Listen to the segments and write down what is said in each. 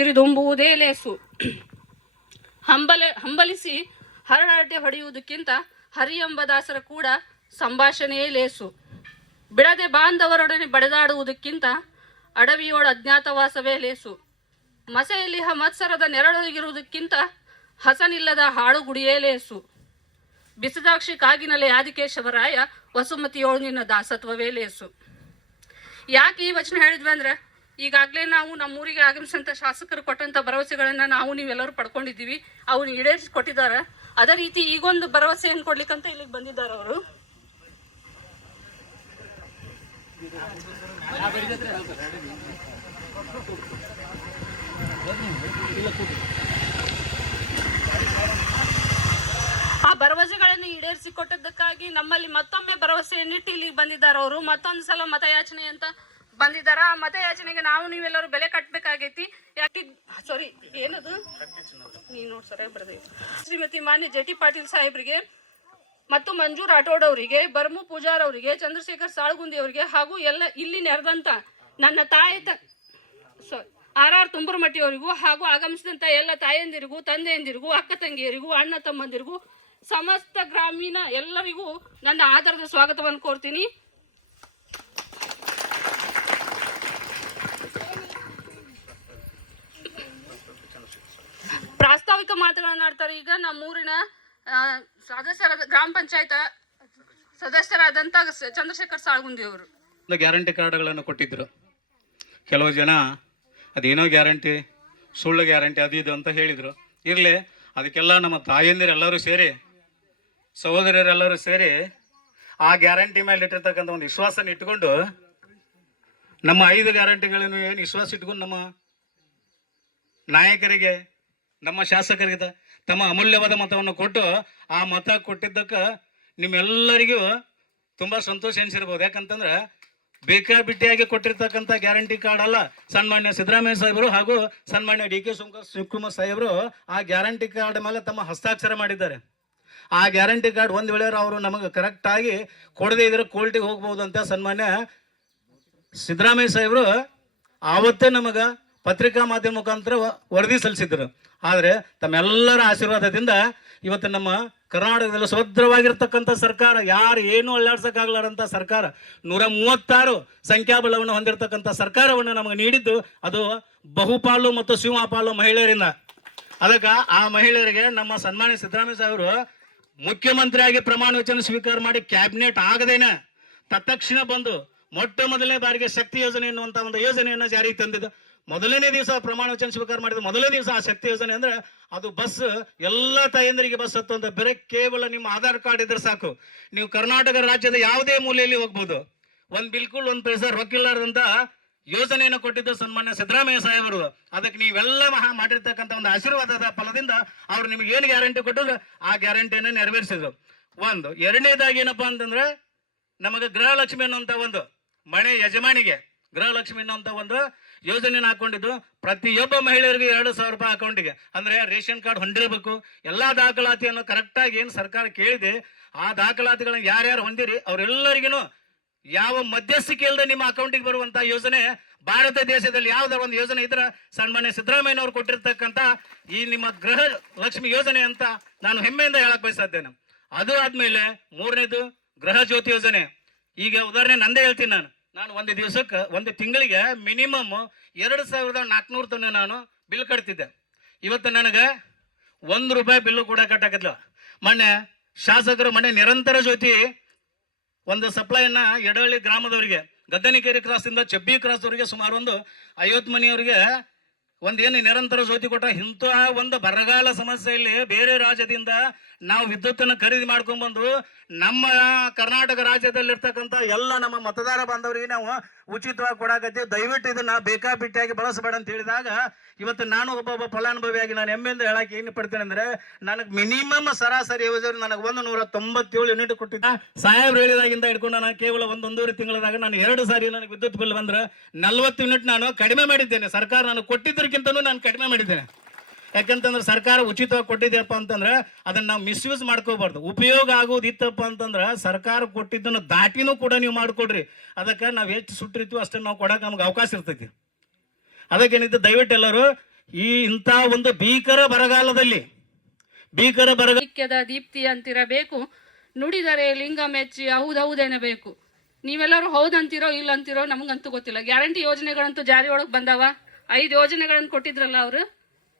ಸಿರಿದುಂಬುವುದೇ ಲೇಸು ಹಂಬಲ, ಹಂಬಲಿಸಿ ಹರಡಾಟೆ ಹೊಡೆಯುವುದಕ್ಕಿಂತ ಹರಿ ಎಂಬ ದಾಸರ ಕೂಡ ಸಂಭಾಷಣೆಯೇ ಲೇಸು ಬಿಡದೆ ಬಾಂಧವರೊಡನೆ ಬಡಿದಾಡುವುದಕ್ಕಿಂತ ಅಡವಿಯೋಳ ಅಜ್ಞಾತವಾಸವೇ ಲೇಸು ಮಸೆಯಲ್ಲಿ ಮತ್ಸರದ ನೆರಳೊಳಗಿರುವುದಕ್ಕಿಂತ ಹಸನಿಲ್ಲದ ಹಾಳುಗುಡಿಯೇ ಲೇಸು ಬಿಸಿದಾಕ್ಷಿ ಕಾಗಿನಲೆ ಆದಿಕೇಶವರಾಯ ವಸುಮತಿಯೋಳು ನಿನ್ನ ದಾಸತ್ವವೇ ಲೇಸು ಯಾಕೆ ಈ ವಚನ ಹೇಳಿದ್ವಿ ಅಂದ್ರೆ ಈಗಾಗಲೇ ನಾವು ನಮ್ಮೂರಿಗೆ ಆಗಮಿಸಿದಂಥ ಶಾಸಕರು ಕೊಟ್ಟಂತ ಭರವಸೆಗಳನ್ನು ನಾವು ನೀವೆಲ್ಲರೂ ಪಡ್ಕೊಂಡಿದ್ದೀವಿ. ಅವ್ರು ಈಡೇರಿಸಿ ಕೊಟ್ಟಿದ್ದಾರೆ ಅದೇ ರೀತಿ ಈಗೊಂದು ಭರವಸೆಯನ್ನು ಕೊಡ್ಲಿಕ್ಕಂತ ಇಲ್ಲಿಗೆ ಬಂದಿದ್ದಾರೆ ಅವರು. ಆ ಭರವಸೆಗಳನ್ನು ಈಡೇರಿಸಿ ಕೊಟ್ಟದ್ದಕ್ಕಾಗಿ ನಮ್ಮಲ್ಲಿ ಮತ್ತೊಮ್ಮೆ ಭರವಸೆಯನ್ನಿಟ್ಟು ಇಲ್ಲಿಗೆ ಬಂದಿದ್ದಾರೆ ಅವರು. ಮತ್ತೊಂದು ಸಲ ಮತಯಾಚನೆ ಅಂತ ಬಂದಿದ್ದಾರೆ? ಆ ಮತಯಾಚನೆಗೆ ನಾವು ನೀವೆಲ್ಲರೂ ಬೆಲೆ ಕಟ್ಟಬೇಕಾಗೈತಿ ಯಾಕೆ ಸಾರಿ ಏನದು? ನೀವು ನೋಡಿ ಸರಿಯಾಗಿ ಬರ್ದೈತಿ ಶ್ರೀಮತಿ ಮಾನ್ಯ ಜಟಿ ಪಾಟೀಲ್ ಸಾಹೇಬ್ರಿಗೆ ಮತ್ತು ಮಂಜು ರಾಠೋಡ್ ಅವರಿಗೆ, ಬರ್ಮು ಪೂಜಾರ್ ಅವರಿಗೆ, ಚಂದ್ರಶೇಖರ್ ಸಾಳ್ಗುಂದಿ ಅವರಿಗೆ ಹಾಗೂ ಎಲ್ಲ ಇಲ್ಲಿ ನೆರೆದಂತ ನನ್ನ ತಾಯಿ ತ ಸಾರಿ ಆರ್ ಆರ್ ಅವರಿಗೂ ಹಾಗೂ ಆಗಮಿಸಿದಂಥ ಎಲ್ಲ ತಾಯಂದಿರಿಗೂ, ತಂದೆಯಂದಿರಿಗೂ, ಅಕ್ಕ ತಂಗಿಯರಿಗೂ, ಅಣ್ಣ ತಮ್ಮಂದಿರಿಗೂ, ಸಮಸ್ತ ಗ್ರಾಮೀಣ ಎಲ್ಲರಿಗೂ ನನ್ನ ಆಧಾರದ ಸ್ವಾಗತವನ್ನು ಕೋರ್ತೀನಿ. ಪ್ರಾಸ್ತಾವಿಕ ಮಾತುಗಳನ್ನ ಆಡ್ತಾರೆ. ಈಗ ನಮ್ಮೂರಿನ ಸದಸ್ಯರ, ಗ್ರಾಮ ಪಂಚಾಯತ್ ಸದಸ್ಯರಾದಂತ ಚಂದ್ರಶೇಖರ್ ಸಾಳ್ಗುಂದಿ ಅವರು. ಗ್ಯಾರಂಟಿ ಕಾರ್ಡ್ಗಳನ್ನು ಕೊಟ್ಟಿದ್ರು. ಕೆಲವು ಜನ ಅದೇನೋ ಗ್ಯಾರಂಟಿ, ಸುಳ್ಳು ಗ್ಯಾರಂಟಿ, ಅದು ಇದು ಅಂತ ಹೇಳಿದರು. ಇರಲಿ, ಅದಕ್ಕೆಲ್ಲ ನಮ್ಮ ತಾಯಂದಿರೆಲ್ಲರೂ ಸೇರಿ, ಸಹೋದರರೆಲ್ಲರೂ ಸೇರಿ ಆ ಗ್ಯಾರಂಟಿ ಮೇಲೆ ಇಟ್ಟಿರ್ತಕ್ಕಂಥ ಒಂದು ವಿಶ್ವಾಸನ ಇಟ್ಕೊಂಡು, ನಮ್ಮ ಐದು ಗ್ಯಾರಂಟಿಗಳನ್ನು ಏನು ವಿಶ್ವಾಸ ಇಟ್ಕೊಂಡು ನಮ್ಮ ನಾಯಕರಿಗೆ ನಮ್ಮ ಶಾಸಕರಿಗೆ ತಮ್ಮ ಅಮೂಲ್ಯವಾದ ಮತವನ್ನು ಕೊಟ್ಟು ಆ ಮತ ಕೊಟ್ಟಿದ್ದಕ್ಕೆ ನಿಮ್ಮೆಲ್ಲರಿಗೂ ತುಂಬ ಸಂತೋಷ ಎನಿಸಿರ್ಬೋದು. ಯಾಕಂತಂದ್ರೆ ಬೇಕಾಬಿಟ್ಟಿಯಾಗಿ ಕೊಟ್ಟಿರ್ತಕ್ಕಂಥ ಗ್ಯಾರಂಟಿ ಕಾರ್ಡ್ ಅಲ್ಲ ಸನ್ಮಾನ್ಯ ಸಿದ್ದರಾಮಯ್ಯ ಸಾಹೇಬರು ಹಾಗೂ ಸನ್ಮಾನ್ಯ ಡಿ ಕೆ ಶಿವಕುಮಾರ್ ಸಾಹೇಬರು ಆ ಗ್ಯಾರಂಟಿ ಕಾರ್ಡ್ ಮೇಲೆ ತಮ್ಮ ಹಸ್ತಾಕ್ಷರ ಮಾಡಿದ್ದಾರೆ. ಆ ಗ್ಯಾರಂಟಿ ಕಾರ್ಡ್ ಒಂದು ವೇಳೆ ಅವರು ನಮಗೆ ಕರೆಕ್ಟಾಗಿ ಕೊಡದೇ ಇದ್ರೆ ಕೋರ್ಟಿಗೆ ಹೋಗ್ಬೋದು ಅಂತ ಸನ್ಮಾನ್ಯ ಸಿದ್ದರಾಮಯ್ಯ ಸಾಹೇಬರು, ಆವತ್ತೇ ನಮಗೆ ಪತ್ರಿಕಾ ಮಾಧ್ಯಮ ಮುಖಾಂತರ ವರದಿ ಸಲ್ಲಿಸಿದ್ರು. ಆದರೆ ತಮ್ಮೆಲ್ಲರ ಆಶೀರ್ವಾದದಿಂದ ಇವತ್ತು ನಮ್ಮ ಕರ್ನಾಟಕದಲ್ಲಿ ಸ್ವದ್ರವಾಗಿರ್ತಕ್ಕಂಥ ಸರ್ಕಾರ, ಯಾರು ಏನು ಅಳ್ಳಾಡ್ಸೋಕ್ಕಾಗಲಾರಂಥ ಸರ್ಕಾರ, ನೂರ ಮೂವತ್ತಾರು ಸಂಖ್ಯಾಬಲವನ್ನು ಹೊಂದಿರತಕ್ಕಂಥ ಸರ್ಕಾರವನ್ನು ನಮಗೆ ನೀಡಿದ್ದು ಅದು ಬಹುಪಾಲು ಮತ್ತು ಸಿಂಹಪಾಲು ಮಹಿಳೆಯರಿಂದ. ಅದಕ್ಕೆ ಆ ಮಹಿಳೆಯರಿಗೆ ನಮ್ಮ ಸನ್ಮಾನ್ಯ ಸಿದ್ದರಾಮಯ್ಯ ಸಾಹೇಬರು ಮುಖ್ಯಮಂತ್ರಿಯಾಗಿ ಪ್ರಮಾಣ ವಚನ ಸ್ವೀಕಾರ ಮಾಡಿ ಕ್ಯಾಬಿನೆಟ್ ಆಗದೇನೆ. ತತ್ಕ್ಷಣ ಬಂದು ಮೊಟ್ಟ ಮೊದಲನೇ ಬಾರಿಗೆ ಶಕ್ತಿ ಯೋಜನೆ ಎನ್ನುವಂಥ ಒಂದು ಯೋಜನೆಯನ್ನು ಜಾರಿಗೆ ತಂದಿದ್ದು. ಮೊದಲನೇ ದಿವಸ ಪ್ರಮಾಣ ವಚನ ಸ್ವೀಕಾರ ಮಾಡಿದ ಮೊದಲನೇ ದಿವಸ ಆ ಶಕ್ತಿ ಯೋಜನೆ ಅಂದ್ರೆ ಅದು ಬಸ್, ಎಲ್ಲ ತಾಯಂದರಿಗೆ ಬಸ್ ಹತ್ತು ಅಂತ ಬರೀ ಕೇವಲ ನಿಮ್ಮ ಆಧಾರ್ ಕಾರ್ಡ್ ಇದ್ರೆ ಸಾಕು. ನೀವು ಕರ್ನಾಟಕ ರಾಜ್ಯದ ಯಾವುದೇ ಮೂಲೆಯಲ್ಲಿ ಹೋಗ್ಬೋದು. ಒಂದ್ ಬಿಲ್ಕುಲ್, ಒಂದ್ ಪ್ರೆಸರ್ ರೊಕ್ಕಿಲ್ಲಾರ್ದಂತ ಯೋಜನೆಯನ್ನು ಕೊಟ್ಟಿದ್ದು ಸನ್ಮಾನ್ಯ ಸಿದ್ದರಾಮಯ್ಯ ಸಾಹೇಬರು. ಅದಕ್ಕೆ ನೀವೆಲ್ಲ ಮಹಾ ಮಾಡಿರ್ತಕ್ಕಂಥ ಒಂದು ಆಶೀರ್ವಾದದ ಫಲದಿಂದ ಅವ್ರು ನಿಮ್ಗೆ ಏನು ಗ್ಯಾರಂಟಿ ಕೊಟ್ಟಿದ್ರು ಆ ಗ್ಯಾರಂಟಿಯನ್ನು ನೆರವೇರಿಸಿದ್ರು. ಒಂದು, ಎರಡನೇದಾಗಿ ಏನಪ್ಪಾ ಅಂತಂದ್ರೆ ನಮಗೆ ಗೃಹಲಕ್ಷ್ಮಿ ಅನ್ನುವಂಥ ಒಂದು ಮನೆ ಯಜಮಾನಿಗೆ. ಗೃಹಲಕ್ಷ್ಮಿ ಅಂತ ಒಂದು ಯೋಜನೆಯನ್ನು ಹಾಕೊಂಡಿದ್ದು. ಪ್ರತಿಯೊಬ್ಬ ಮಹಿಳೆಯರಿಗೆ ಎರಡು ಸಾವಿರ ರೂಪಾಯಿ ಅಕೌಂಟಿಗೆ. ಅಂದ್ರೆ ರೇಷನ್ ಕಾರ್ಡ್ ಹೊಂದಿರಬೇಕು. ಎಲ್ಲಾ ದಾಖಲಾತಿಯನ್ನು ಕರೆಕ್ಟಾಗಿ ಏನು ಸರ್ಕಾರ ಕೇಳಿದೆ. ಆ ದಾಖಲಾತಿಗಳನ್ನ ಯಾರ್ಯಾರು ಹೊಂದಿರಿ ಅವರೆಲ್ಲರಿಗೂ ಯಾವ ಮಧ್ಯಸ್ಥಿಕೆ ಇಲ್ಲದೆ ನಿಮ್ಮ ಅಕೌಂಟಿಗೆ ಬರುವಂತ ಯೋಜನೆ, ಭಾರತ ದೇಶದಲ್ಲಿ ಯಾವ್ದಾರ ಒಂದು ಯೋಜನೆ ಇದ್ರೆ ಸನ್ಮಾನ್ಯ ಸಿದ್ದರಾಮಯ್ಯನವರು ಕೊಟ್ಟಿರ್ತಕ್ಕಂಥ ಈ ನಿಮ್ಮ ಗೃಹ ಲಕ್ಷ್ಮಿ ಯೋಜನೆ ಅಂತ ನಾನು ಹೆಮ್ಮೆಯಿಂದ ಹೇಳಕ್ ಬಯಸ್ತಾ ಅದು ಆದ್ಮೇಲೆ ಮೂರನೇದು ಗೃಹ ಜ್ಯೋತಿ ಯೋಜನೆ. ಈಗ ಉದಾಹರಣೆ ನಂದೇ ಹೇಳ್ತೀನಿ ನಾನು. ನಾನು ಒಂದು ದಿವಸಕ್ಕೆ, ಒಂದು ತಿಂಗಳಿಗೆ ಮಿನಿಮಮ್ ಎರಡು ಸಾವಿರದ ನಾಲ್ಕುನೂರು ತನಕ ನಾನು ಬಿಲ್ ಕಟ್ತಿದ್ದೆ. ಇವತ್ತು ನನಗೆ ಒಂದು ರೂಪಾಯಿ ಬಿಲ್ಲು ಕೂಡ ಕಟ್ಟಾಕಿದ್ಲ ಮೊನ್ನೆ ಶಾಸಕರು, ಮೊನ್ನೆ ನಿರಂತರ ಜ್ಯೋತಿ ಒಂದು ಸಪ್ಲೈನ ಎಡಹಳ್ಳಿ ಗ್ರಾಮದವರಿಗೆ, ಗದ್ದನಿಕೆರೆ ಕ್ರಾಸಿಂದ ಚಬ್ಬಿ ಕ್ರಾಸ್ದವರಿಗೆ ಸುಮಾರು ಒಂದು ಐವತ್ತು ಮನೆಯವರಿಗೆ ಒಂದೇನು ನಿರಂತರ ಜ್ಯೋತಿ ಕೊಟ್ಟ ಇಂತಹ ಒಂದು ಬರಗಾಲ ಸಮಸ್ಯೆಯಲ್ಲಿ ಬೇರೆ ರಾಜ್ಯದಿಂದ ನಾವು ವಿದ್ಯುತ್ತನ್ನು ಖರೀದಿ ಮಾಡ್ಕೊಂಡ್ಬಂದು ನಮ್ಮ ಕರ್ನಾಟಕ ರಾಜ್ಯದಲ್ಲಿರ್ತಕ್ಕಂಥ ಎಲ್ಲ ನಮ್ಮ ಮತದಾರ ಬಾಂಧವರಿಗೆ ನಾವು ಉಚಿತವಾಗಿ ಕೊಡಾಕತ್ತೀವಿ. ದಯವಿಟ್ಟು ಇದನ್ನ ಬೇಕಾಬಿಟ್ಟಿಯಾಗಿ ಬಳಸಬೇಡ ಅಂತ ಹೇಳಿದಾಗ ಇವತ್ತು ನಾನು ಒಬ್ಬೊಬ್ಬ ಫಲಾನುಭವಿಯಾಗಿ ನಾನು ಹೆಮ್ಮೆಯಿಂದ ಹೇಳಕ್ಕೆ ಏನು ಪಡ್ತೇನೆ ಅಂದ್ರೆ ನನಗೆ ಮಿನಿಮಮ್ ಸರಾಸರಿ ಯೋಜನೆ ನನಗೆ ಒಂದು ನೂರ ತೊಂಬತ್ತೇಳು ಯೂನಿಟ್ ಕೊಟ್ಟಿದ್ದ. ಸಾಹೇಬ್ರು ಹೇಳಿದಾಗಿಂದ ಹಿಡ್ಕೊಂಡು ನಾನು ಕೇವಲ ಒಂದೊಂದೂವರೆ ತಿಂಗಳದಾಗ ನಾನು ಎರಡು ಸಾರಿ ನನಗೆ ವಿದ್ಯುತ್ ಬಿಲ್ ಬಂದ್ರೆ ನಲ್ವತ್ತು ಯೂನಿಟ್ ನಾನು ಕಡಿಮೆ ಮಾಡಿದ್ದೇನೆ. ಸರ್ಕಾರ ನಾನು ಕೊಟ್ಟಿದ್ದಕ್ಕಿಂತನೂ ನಾನು ಕಡಿಮೆ ಮಾಡಿದ್ದೇನೆ. ಯಾಕಂತಂದ್ರೆ ಸರ್ಕಾರ ಉಚಿತವಾಗಿ ಕೊಟ್ಟಿದೆಯಪ್ಪ ಅಂತಂದ್ರೆ ಅದನ್ನ ನಾವು ಮಿಸ್ಯೂಸ್ ಮಾಡ್ಕೋಬಾರ್ದು. ಉಪಯೋಗ ಆಗೋದಿತ್ತಪ್ಪ ಅಂತಂದ್ರೆ ಸರ್ಕಾರ ಕೊಟ್ಟಿದ್ದನ್ನು ದಾಟಿನೂ ಕೂಡ ನೀವು ಮಾಡಿಕೊಡ್ರಿ. ಅದಕ್ಕೆ ನಾವು ಎಷ್ಟು ಸುಟ್ಟಿರ್ತೀವಿ ಅಷ್ಟನ್ನು ನಾವು ಕೊಡಕ್ಕೆ ನಮ್ಗೆ ಅವಕಾಶ ಇರ್ತೈತಿ. ಅದಕ್ಕೇನಿದ್ದು ದಯವಿಟ್ಟು ಎಲ್ಲರೂ ಈ ಇಂಥ ಒಂದು ಭೀಕರ ಬರಗಾಲದಲ್ಲಿ, ಭೀಕರ ಬರಗಾಲ ದೀಪ್ತಿ ಅಂತಿರಬೇಕು. ನುಡಿದರೆ ಲಿಂಗ ಮೆಚ್ಚಿ ಹೌದೌದೇನಬೇಕು ನೀವೆಲ್ಲರೂ ಹೌದಂತೀರೋ ಇಲ್ಲ ಅಂತೀರೋ ನಮಗಂತೂ ಗೊತ್ತಿಲ್ಲ. ಗ್ಯಾರಂಟಿ ಯೋಜನೆಗಳಂತೂ ಜಾರಿ ಒಳಗೆ ಬಂದಾವ. ಐದು ಯೋಜನೆಗಳನ್ನು ಕೊಟ್ಟಿದ್ರಲ್ಲ ಅವರು.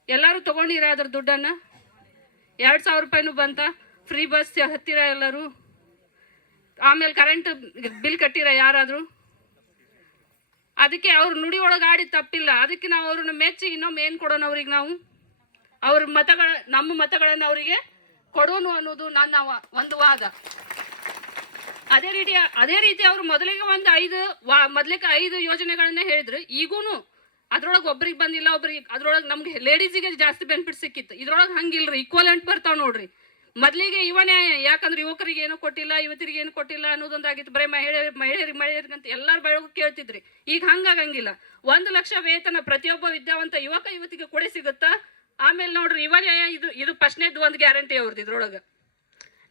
ಎಲ್ಲರೂ ತಗೊಂಡಿರ ಅದ್ರ ದುಡ್ಡನ್ನ? ಎರಡು ಸಾವಿರ ರೂಪಾಯಿನೂ ಬಂತ? ಫ್ರೀ ಬಸ್ ಹತ್ತಿರ ಎಲ್ಲರೂ? ಆಮೇಲೆ ಕರೆಂಟ್ ಬಿಲ್ ಕಟ್ಟಿರ ಯಾರಾದರೂ? ಅದಕ್ಕೆ ಅವ್ರ ನುಡಿ ಒಳಗೆ ಆಡಿ ತಪ್ಪಿಲ್ಲ. ಅದಕ್ಕೆ ನಾವು ಅವ್ರನ್ನ ಮೆಚ್ಚಿ ಇನ್ನೊಮ್ಮೆ ಏನು ಕೊಡೋಣ ಅವ್ರಿಗೆ ನಾವು? ಅವ್ರ ಮತಗಳ, ನಮ್ಮ ಮತಗಳನ್ನು ಅವರಿಗೆ ಕೊಡೋನು ಅನ್ನೋದು ನನ್ನ ಒಂದು ವಾದ. ಅದೇ ರೀತಿ ಅದೇ ರೀತಿ ಅವರು ಮೊದಲಿಗೆ ಒಂದು ಐದು ವಾ, ಮೊದಲಿಗೆ ಐದು ಯೋಜನೆಗಳನ್ನೇ ಹೇಳಿದ್ರು. ಈಗೂನು ಅದ್ರೊಳಗೆ ಒಬ್ರಿಗೆ ಬಂದಿಲ್ಲ, ಒಬ್ರಿಗೆ ಅದ್ರೊಳಗೆ ನಮ್ಗೆ ಲೇಡೀಸಿಗೆ ಜಾಸ್ತಿ ಬೆನಿಫಿಟ್ ಸಿಕ್ಕಿತ್ತು. ಇದ್ರೊಳಗೆ ಹಂಗಿಲ್ರಿ ಈಕ್ವಲೆಂಟ್ ಬರ್ತಾವ ನೋಡ್ರಿ. ಮೊದಲಿಗೆ ಇವನೇ ಯಾಕಂದ್ರೆ ಯುವಕರಿಗೆ ಏನು ಕೊಟ್ಟಿಲ್ಲ, ಯುವತಿರಿಗೆ ಏನು ಕೊಟ್ಟಿಲ್ಲ ಅನ್ನೋದೊಂದಾಗಿತ್ತು. ಬರೀ ಮಹಿಳೆ ಮಹಿಳೆಯರಿಗೆ ಮಹಿಳೆಯರಿಗೆ ಅಂತ ಎಲ್ಲಾರ ಬೆಳಗು ಕೇಳ್ತಿದ್ರಿ. ಈಗ ಹಂಗಾಗಂಗಿಲ್ಲ ಒಂದು ಲಕ್ಷ ವೇತನ ಪ್ರತಿಯೊಬ್ಬ ವಿದ್ಯಾವಂತ ಯುವಕ, ಯುವತಿಗೆ ಕೂಡ ಸಿಗುತ್ತಾ? ಆಮೇಲೆ ನೋಡ್ರಿ ಇವನೇ ಇದು ಇದು ಫಸ್ಟ್ನೇದು ಒಂದು ಗ್ಯಾರಂಟಿ ಅವ್ರದ್ದು ಇದ್ರೊಳಗೆ.